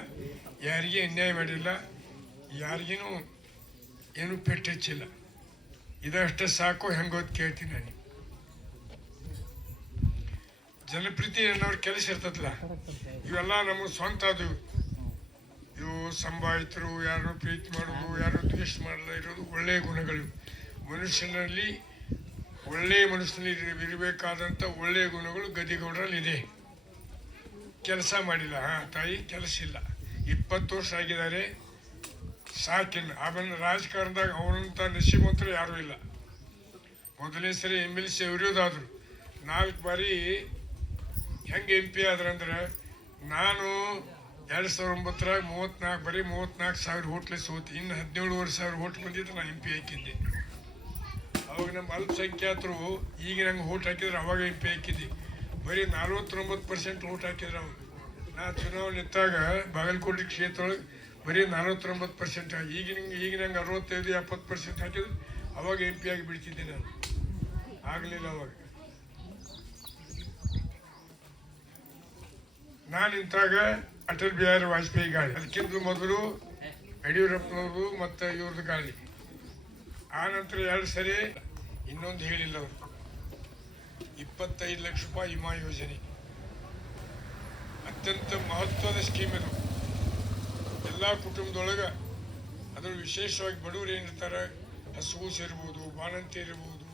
ಯಾರಿಗೆ ಅನ್ಯಾಯ ಮಾಡಿಲ್ಲ, ಯಾರಿಗೇನು ಏನು ಪೆಟ್ಟು ಹಚ್ಚಿಲ್ಲ. ಇದಷ್ಟು ಸಾಕು ಹೆಂಗೋದು ಕೇಳ್ತೀನಿ ನಾನು. ಜನಪ್ರೀತಿ ಅನ್ನೋರು ಕೆಲಸ ಇರ್ತದಲ್ಲ ಇವೆಲ್ಲ ನಮ್ಮ ಸ್ವಂತ ಅದು. ಇವು ಸಂಭಾಯಿತರು ಯಾರು ಪ್ರೀತಿ ಮಾಡೋದು ಯಾರು ದ್ವೇಷ ಮಾಡಲ್ಲ ಇರೋದು ಒಳ್ಳೆಯ ಗುಣಗಳು. ಮನುಷ್ಯನಲ್ಲಿ ಒಳ್ಳೆಯ ಮನುಷ್ಯನಲ್ಲಿ ಇರ- ಇರಬೇಕಾದಂಥ ಒಳ್ಳೆಯ ಗುಣಗಳು ಗದಿಗೌಡರಲ್ಲಿ ಇದೆ. ಕೆಲಸ ಮಾಡಿಲ್ಲ. ಹಾಂ, ತಾಯಿ, ಕೆಲಸ ಇಲ್ಲ. ಇಪ್ಪತ್ತು ವರ್ಷ ಆಗಿದ್ದಾರೆ. ಸಾಕಿನ, ಆಮೇಲೆ ರಾಜಕಾರಣದಾಗ ಅವನಂಥ ನಶೀಮಂತರು ಯಾರೂ ಇಲ್ಲ. ಮೊದಲನೇ ಸರಿ ಎಂ ಎಲ್ ಸಿ ಅವರಿಯೋದಾದರು ನಾಲ್ಕು ಬಾರಿ ಹೆಂಗೆ ಎಂ ಪಿ ಆದ್ರಂದ್ರೆ, ನಾನು ಎರಡು ಸಾವಿರದ ಒಂಬತ್ತರಾಗ ಮೂವತ್ನಾಲ್ಕು, ಬರೀ ಮೂವತ್ನಾಲ್ಕು ಸಾವಿರ ಹೋಟ್ಲೆ ಸೋತಿ, ಇನ್ನು ಹದಿನೇಳುವರೆ ಸಾವಿರ ಹೋಟ್ ಬಂದಿದ್ದು ನಾನು ಎಂ ಪಿ ಹಾಕಿದ್ದೆ. ಅವಾಗ ನಮ್ಮ ಅಲ್ಪಸಂಖ್ಯಾತರು ಈಗ ನಂಗೆ ಹೋಟ್ ಹಾಕಿದ್ರೆ ಅವಾಗ ಎಂ ಪಿ ಹಾಕಿದ್ದೆ. ಬರೀ ನಲ್ವತ್ತೊಂಬತ್ತು ಪರ್ಸೆಂಟ್ ಓಟ್ ಹಾಕಿದ್ರು ಅವ್ರು. ನಾ ಚುನಾವಣೆ ಇದ್ದಾಗ ಬಾಗಲಕೋಟೆ ಕ್ಷೇತ್ರ ಬರೀ ನಲ್ವತ್ತೊಂಬತ್ತು ಪರ್ಸೆಂಟ್ ಈಗ ನಿಂಗೆ ಈಗ ನಂಗೆ ಅರವತ್ತೈದು, ಎಪ್ಪತ್ತು ಪರ್ಸೆಂಟ್ ಹಾಕಿದ್ರು ಅವಾಗ ಎಂ ಪಿ ಆಗಿ ಬಿಡ್ತಿದ್ದೆ ನಾನು. ಆಗಲಿಲ್ಲ ಅವಾಗ. ನಾನು ಇಂತಾಗ ಅಟಲ್ ಬಿಹಾರಿ ವಾಜಪೇಯಿ ಗಾಳಿ. ಅದಕ್ಕಿಂತ ಮೊದಲು ಯಡಿಯೂರಪ್ಪನವರು ಮತ್ತು ಇವ್ರದ್ದು ಗಾಳಿ. ಆ ನಂತರ ಎರಡು ಸರಿ ಇನ್ನೊಂದು ಹೇಳಿಲ್ಲ ಅವರು. ಇಪ್ಪತ್ತೈದು ಲಕ್ಷ ರೂಪಾಯಿ ವಿಮಾ ಯೋಜನೆ. ಅತ್ಯಂತ ಮಹತ್ವದ ಸ್ಕೀಮ್ ಇದು. ಎಲ್ಲ ಕುಟುಂಬದೊಳಗೆ ಅದರ ವಿಶೇಷವಾಗಿ ಬಡವರು ಏನಿರ್ತಾರೆ ಹಸುಗೂಸ್ ಇರ್ಬೋದು, ಬಾಣಂತಿ ಇರ್ಬೋದು,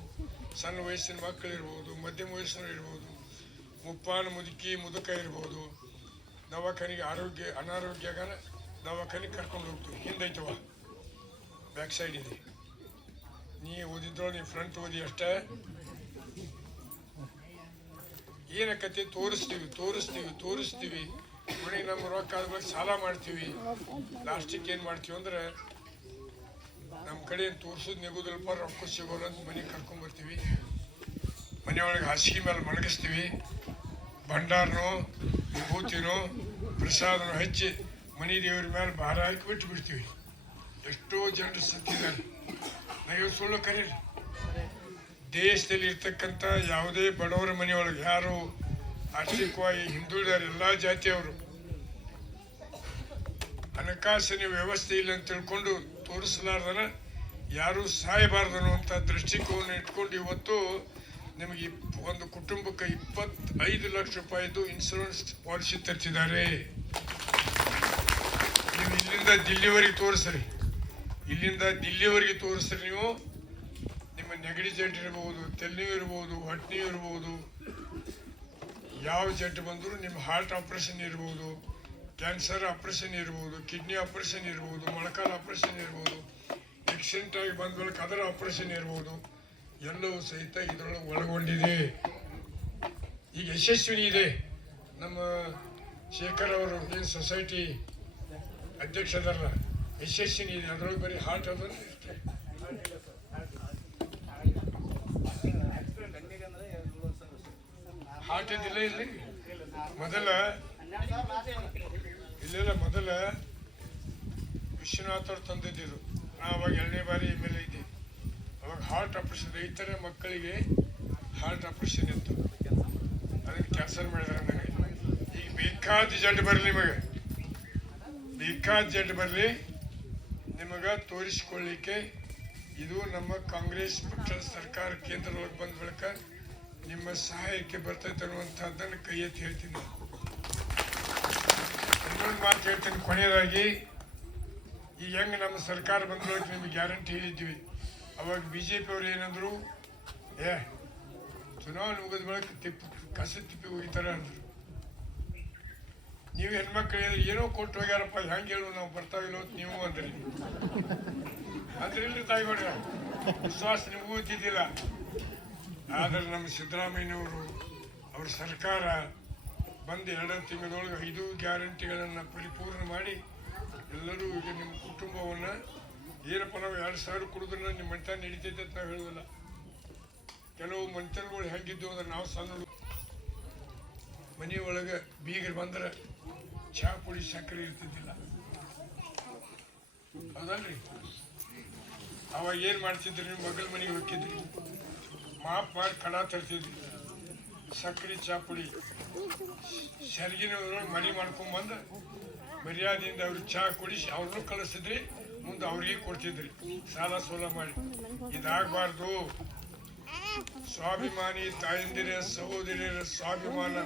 ಸಣ್ಣ ವಯಸ್ಸಿನ ಮಕ್ಕಳಿರ್ಬೋದು, ಮಧ್ಯಮ ವಯಸ್ಸಿನವ್ರು ಇರ್ಬೋದು ಮುಪ್ಪಾನ ಮುದುಕಿ ಮುದುಕ ಇರ್ಬೋದು. ದವಾಖಾನಿಗೆ ಆರೋಗ್ಯ ಅನಾರೋಗ್ಯಾಗ ದವಾಖಾನಿಗೆ ಕರ್ಕೊಂಡು ಹೋಗ್ತೀವಿ. ಹಿಂದೈತವ ಬ್ಯಾಕ್ ಸೈಡ್ ಇದೆ. ನೀ ಓದಿದ್ರು ನೀ ಫ್ರಂಟ್ ಓದಿ ಅಷ್ಟೇ. ಏನಕ್ಕತಿ? ತೋರಿಸ್ತೀವಿ ತೋರಿಸ್ತೀವಿ ತೋರಿಸ್ತೀವಿ. ಮನೆಗೆ ನಮ್ಮ ರೊಕ್ಕ ಆದ್ಮೇಲೆ ಸಾಲ ಮಾಡ್ತೀವಿ. ಲಾಸ್ಟಿಗೆ ಏನು ಮಾಡ್ತೀವಿ ಅಂದ್ರೆ ನಮ್ಮ ಕಡೆ ತೋರಿಸೋದು ನೆಗೋದಲ್ಪ ರೊಕ್ಕ ಸಿಗೋಲ್ಲ ಅಂತ ಮನೆಗೆ ಕರ್ಕೊಂಬರ್ತೀವಿ. ಮನೆಯೊಳಗೆ ಹಾಸಿಗೆ ಮೇಲೆ ಮಲಗಿಸ್ತೀವಿ. ಭಂಡಾರನೋ, ವಿಭೂತಿನೋ, ಪ್ರಸಾದನೋ ಹಚ್ಚಿ ಮನೆ ದೇವ್ರ ಮೇಲೆ ಭಾರ ಹಾಕಿ ಬಿಟ್ಟು ಬಿಡ್ತೀವಿ. ಎಷ್ಟೋ ಜನರು ಸತ್ತಿದ್ದಾರೆ. ನಾವು ಸುಳ್ಳು ಕರೀರಿ. ದೇಶದಲ್ಲಿ ಇರ್ತಕ್ಕಂಥ ಯಾವುದೇ ಬಡವರ ಮನೆಯೊಳಗೆ ಯಾರು ಆರ್ಥಿಕವಾಗಿ ಹಿಂದುಳಿದಾರೆ ಎಲ್ಲ ಜಾತಿಯವರು. ಹಣಕಾಸಿನ ವ್ಯವಸ್ಥೆ ಇಲ್ಲ ಅಂತ ತಿಳ್ಕೊಂಡು ತೋರಿಸಲಾರ್ದನ ಯಾರೂ ಸಾಯಬಾರ್ದು ಅಂತ ದೃಷ್ಟಿಕೋನ ಇಟ್ಕೊಂಡು ಇವತ್ತು ನಿಮಗೆ ಒಂದು ಕುಟುಂಬಕ್ಕೆ ಇಪ್ಪತ್ತೈದು ಲಕ್ಷ ರೂಪಾಯಿದು ಇನ್ಶೂರೆನ್ಸ್ ಪಾಲಿಸಿ ತರ್ತಿದ್ದಾರೆ ನೀವು ಇಲ್ಲಿಂದ ದಿಲ್ಲಿವರೆಗೆ ತೋರಿಸ್ರಿ. ಇಲ್ಲಿಂದ ದಿಲ್ಲಿವರೆಗೆ ತೋರಿಸ್ರಿ ನೀವು. ನಿಮ್ಮ ನೆಗಡಿ ಜಂಟ್ ಇರ್ಬೋದು ತೆಲ್ನೀವು ಇರ್ಬೋದು, ಹೊಟ್ಟೆ ಇರ್ಬೋದು, ಯಾವ ಜಂಟ್ ಬಂದರೂ ನಿಮ್ಮ ಹಾರ್ಟ್ ಆಪ್ರೇಷನ್ ಇರ್ಬೋದು ಕ್ಯಾನ್ಸರ್ ಆಪ್ರೇಷನ್ ಇರ್ಬೋದು ಕಿಡ್ನಿ ಆಪ್ರೇಷನ್ ಇರ್ಬೋದು ಮೊಳಕಾಲು ಆಪ್ರೇಷನ್ ಇರ್ಬೋದು ಆಕ್ಸಿಡೆಂಟ್ ಆಗಿ ಬಂದ ಮೇಲೆ ಅದರ ಆಪ್ರೇಷನ್ ಇರ್ಬೋದು. ಎಲ್ಲವೂ ಸಹಿತ ಇದರೊಳಗೆ ಒಳಗೊಂಡಿದೆ. ಈಗ ಯಶಸ್ವಿನಿ ಇದೆ ನಮ್ಮ ಶೇಖರ್ ಅವರು ಏನು ಸೊಸೈಟಿ ಅಧ್ಯಕ್ಷ ಅದಲ್ಲ ಯಶಸ್ವಿನಿ ಇದೆ ಅದರೊಳಗೆ ಬರೀ ಹಾರ್ಟ್ ಅದನ್ನು ಇರುತ್ತೆ ಹಾರ್ಟ್ ಇದ್ದಿಲ್ಲ ಇಲ್ಲಿ? ಮೊದಲ, ಇಲ್ಲೆಲ್ಲ ಮೊದಲ ವಿಶ್ವನಾಥ್ ಅವ್ರು ತಂದಿದ್ದರು ನಾವು ಅವಾಗ ಎರಡನೇ ಬಾರಿ ಎಂ ಎಲ್ ಎ ಇದ್ದೆ ಅವಾಗ ಹಾರ್ಟ್ ಆಪರೇಷನ್ ರೈತರ ಮಕ್ಕಳಿಗೆ ಹಾರ್ಟ್ ಆಪರೇಷನ್ ಇತ್ತು. ಅದಕ್ಕೆ ಕ್ಯಾನ್ಸಲ್ ಮಾಡಿದ್ರೆ ನನಗೆ ಈಗ ಬೇಕಾದ ಜಡ್ ಬರಲಿ ನಿಮಗೆ. ಬೇಕಾದ ಜಡ್ ಬರಲಿ ನಿಮಗೆ ತೋರಿಸ್ಕೊಳ್ಳಿಕ್ಕೆ ಇದು ನಮ್ಮ ಕಾಂಗ್ರೆಸ್ ಪಕ್ಷದ ಸರ್ಕಾರ ಕೇಂದ್ರದೊಳಗೆ ಬಂದ ಬಳಿಕ ನಿಮ್ಮ ಸಹಾಯಕ್ಕೆ ಬರ್ತೈತೆ ಅನ್ನುವಂಥದ್ದನ್ನು ಕೈ ಎತ್ತಿ ಹೇಳ್ತೀನಿ. ನಾನು. ಇನ್ನೊಂದು ಮಾತು ಹೇಳ್ತೀನಿ ಕೊನೆಯದಾಗಿ. ಈಗ ಹೆಂಗೆ ನಮ್ಮ ಸರ್ಕಾರ ಬಂದ ನಿಮಗೆ ಗ್ಯಾರಂಟಿ ಹೇಳಿದ್ವಿ ಅವಾಗ ಬಿ ಜೆ ಪಿ ಅವ್ರು ಏನಂದ್ರು, ಏ, ಚುನಾವಣೆ ಮುಗಿದ ಬಳಿಕ ತಿಪ್ಪು ಕಸ ತಿಪ್ಪಿ ಹೋಗಿತಾರೆ ಅಂದ್ರು. ನೀವು ಹೆಣ್ಮಕ್ಳು ಏನೋ ಕೊಟ್ಟು ಹೋಗ್ಯಾರಪ್ಪ ಹೆಂಗೆ ಹೇಳು, ನಾವು ಬರ್ತಾವಿಲ್ಲ ಅಂತ ನೀವು ಅಂದ್ರಿ. ಅಂದ್ರೆ ತಾಯಿ ತಾಯಿಗೌಡ್ರ ವಿಶ್ವಾಸ ನಿಮಗೂ ಇದ್ದಿದ್ದಿಲ್ಲ. ಆದ್ರೆ ನಮ್ಮ ಸಿದ್ದರಾಮಯ್ಯನವರು, ಅವ್ರ ಸರ್ಕಾರ ಬಂದು ಎರಡು ತಿಂಗಳೊಳಗೆ ಐದು ಗ್ಯಾರಂಟಿಗಳನ್ನು ಪರಿಪೂರ್ಣ ಮಾಡಿ ಎಲ್ಲರೂ ಈಗ ನಿಮ್ಮ ಕುಟುಂಬವನ್ನು ಏನಪ್ಪ, ನಾವು ಎರಡು ಸಾವಿರ ಕುಡಿದ್ರೆ ನಿಮ್ಮ ಮನೆತ ನಡೀತೈತೆ ಅಂತ ನಾವು ಹೇಳೋದಿಲ್ಲ. ಕೆಲವು ಮಂತ್ರಿಗಳು ಹೆಂಗಿದ್ದು ಅಂದ್ರೆ ನಾವು ಸಣ್ಣ ಮನೆ ಮನೆಯೊಳಗೆ ಬೀಗರು ಬಂದ್ರೆ ಚಹಾ ಪುಡಿ ಸಕ್ಕರೆ ಇರ್ತಿದ್ದಿಲ್ಲ. ಹೌದಲ್ರಿ? ಅವಾಗ ಏನು ಮಾಡ್ತಿದ್ರಿ? ನಿಮ್ಮ ಮಗಳ ಮನೆಗೆ ಹೋಗ್ತಿದ್ರಿ? ಮಾಪ್ ಮಾಡಿ ಕಡ ತರ್ತಿದ್ರಿ. ಸಕ್ಕರೆ ಚಹಾ ಪುಡಿ. ಸರಿಗಿನ ಮರಿ ಮಾಡ್ಕೊಂಬಂದು ಮರ್ಯಾದೆಯಿಂದ ಅವ್ರಿಗೆ ಚಹಾ ಕುಡಿಸಿ ಅವ್ರನ್ನೂ ಕಳಿಸಿದ್ರಿ. ಮುಂದೆ ಅವ್ರಿಗೆ ಕೊಡ್ತಿದ್ರಿ. ಸಾಲ ಸೋಲ ಮಾಡಿ. ಇದಾಗಬಾರ್ದು. ಸ್ವಾಭಿಮಾನಿ ತಾಯಂದಿರ, ಸಹೋದರಿಯರ, ಸ್ವಾಭಿಮಾನ.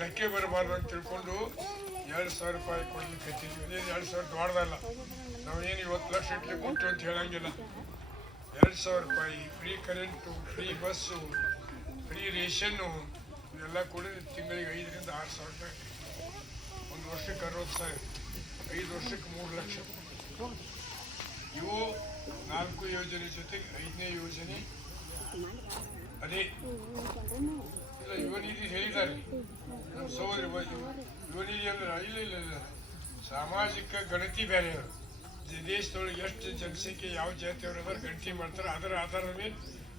ಧಕ್ಕೆ ಬರಬಾರ್ದು ಅಂತ ತಿಳ್ಕೊಂಡು ಎರಡು ಸಾವಿರ ರೂಪಾಯಿ ಕೊಡ್ಲಿಕ್ಕೆ ಅದೇನು ಎರಡು ಸಾವಿರ ದೊಡ್ಡದಲ್ಲ ನಾವೇನು ಇವತ್ತು ಲಕ್ಷ ಇಟ್ಲಿ ಕೊಟ್ಟು ಅಂತ ಹೇಳಂಗಿಲ್ಲ. ಎರಡು ಸಾವಿರ ರೂಪಾಯಿ free current free bus free ration ಇವೆಲ್ಲ ಕೂಡ. ತಿಂಗಳಿಗೆ ಐದರಿಂದ ಆರು ಸಾವಿರ ರೂಪಾಯಿ. ಒಂದು ವರ್ಷಕ್ಕೆ ಅರವತ್ತು ಸಾವಿರ. ಐದು ವರ್ಷಕ್ಕೆ ಮೂರು ಲಕ್ಷ. ಇವು ನಾಲ್ಕು ಯೋಜನೆ ಜೊತೆಗೆ ಐದನೇ ಯೋಜನೆ. ಅದೇ, ಇಲ್ಲ, ಯುವ ನಿಧಿ ಹೇಳಿದ್ದಾರೆ. ನಮ್ಮ ಸಹೋದರಿ ಯುವ ನಿಧಿ ಅಂದ್ರೆ ಇಲ್ಲ ಇಲ್ಲ ಇಲ್ಲ. ಸಾಮಾಜಿಕ ಗಣತಿ ಬೇರೆ ಅವರು ದೇಶದೊಳಗೆ ಎಷ್ಟು ಜನಸಂಖ್ಯೆ, ಯಾವ ಜಾತಿಯವರು ಅದಾರ ಗಣತಿ ಮಾಡ್ತಾರೆ ಅದರ ಆಧಾರದ ಮೇಲೆ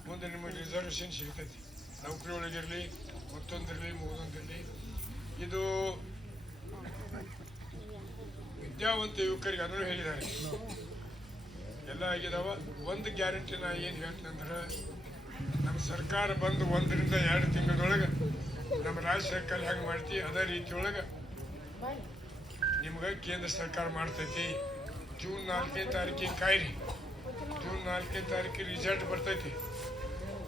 ಮುಂದೆ ನಿಮಗೆ ರಿಸರ್ವೇಷನ್ ಸಿಗ್ತೈತಿ. ನೌಕರಿ ಒಳಗಿರಲಿ ಮತ್ತೊಂದಿರಲಿ ಮೂರೊಂದಿರಲಿ ಇದು ವಿದ್ಯಾವಂತ ಯುವಕರಿಗೆ ಅದನ್ನು ಹೇಳಿದ್ದಾರೆ. ಎಲ್ಲ ಆಗಿದಾವ. ಒಂದು ಗ್ಯಾರಂಟಿ ನಾ ಏನು ಹೇಳ್ತಂದ್ರೆ ನಮ್ಮ ಸರ್ಕಾರ ಬಂದು ಒಂದರಿಂದ ಎರಡು ತಿಂಗಳೊಳಗೆ ನಮ್ಮ ರಾಜ್ಯ ಸರ್ಕಾರ ಹೆಂಗೆ ಮಾಡ್ತಿ, ಅದೇ ರೀತಿಯೊಳಗೆ ನಿಮ್ಗೆ ಕೇಂದ್ರ ಸರ್ಕಾರ ಮಾಡ್ತೈತಿ. ಜೂನ್ ನಾಲ್ಕನೇ ತಾರೀಕಿಗೆ ಕಾಯ್ರಿ. ಜೂನ್ ನಾಲ್ಕನೇ ತಾರೀಕಿಗೆ ರಿಸಲ್ಟ್ ಬರ್ತೈತಿ.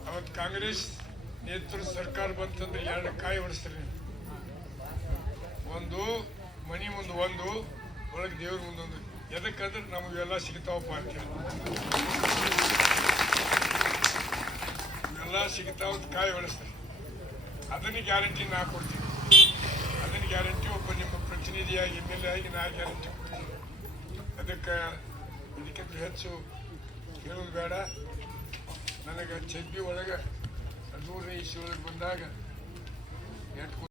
ಅವತ್ತು ಕಾಂಗ್ರೆಸ್ ನೇತೃತ್ವ ಸರ್ಕಾರ ಬಂತಂದ್ರೆ ಎರಡು ಕಾಯಿ ಹೊಡಿಸ್ತಾರೆ ಒಂದು, ಮನಿ ಮುಂದೆ ಒಂದು, ಒಳಗೆ ದೇವ್ರ ಮುಂದೊಂದು ಎದಕ್ಕಂದ್ರೆ ನಮಗೆಲ್ಲ ಸಿಗ್ತಾವಪ್ಪ ಅಂತೇಳಿ ಇವೆಲ್ಲ ಸಿಗ್ತಾವ ಕಾಯಿ ಬೆಳೆಸ್ತಾರೆ ಅದನ್ನ ಗ್ಯಾರಂಟಿ ನಾ ಕೊಡ್ತೀನಿ. ಅದನ್ನ ಗ್ಯಾರಂಟಿ ಒಬ್ಬ ನಿಮ್ಮ ಪ್ರತಿನಿಧಿಯಾಗಿ, ಎಂ ಎಲ್ ಎ ಆಗಿ ನಾ ಗ್ಯಾರಂಟಿ ಕೊಡ್ತೀನಿ. ಅದಕ್ಕೆ ಇದಕ್ಕಿಂತ ಹೆಚ್ಚು ಹೇಳೋದು ಬೇಡ. ನನಗೆ ಚಬ್ಬಿ ಒಳಗೆ ನೂರನೇ ಇಸಿ ಒಳಗೆ ಬಂದಾಗ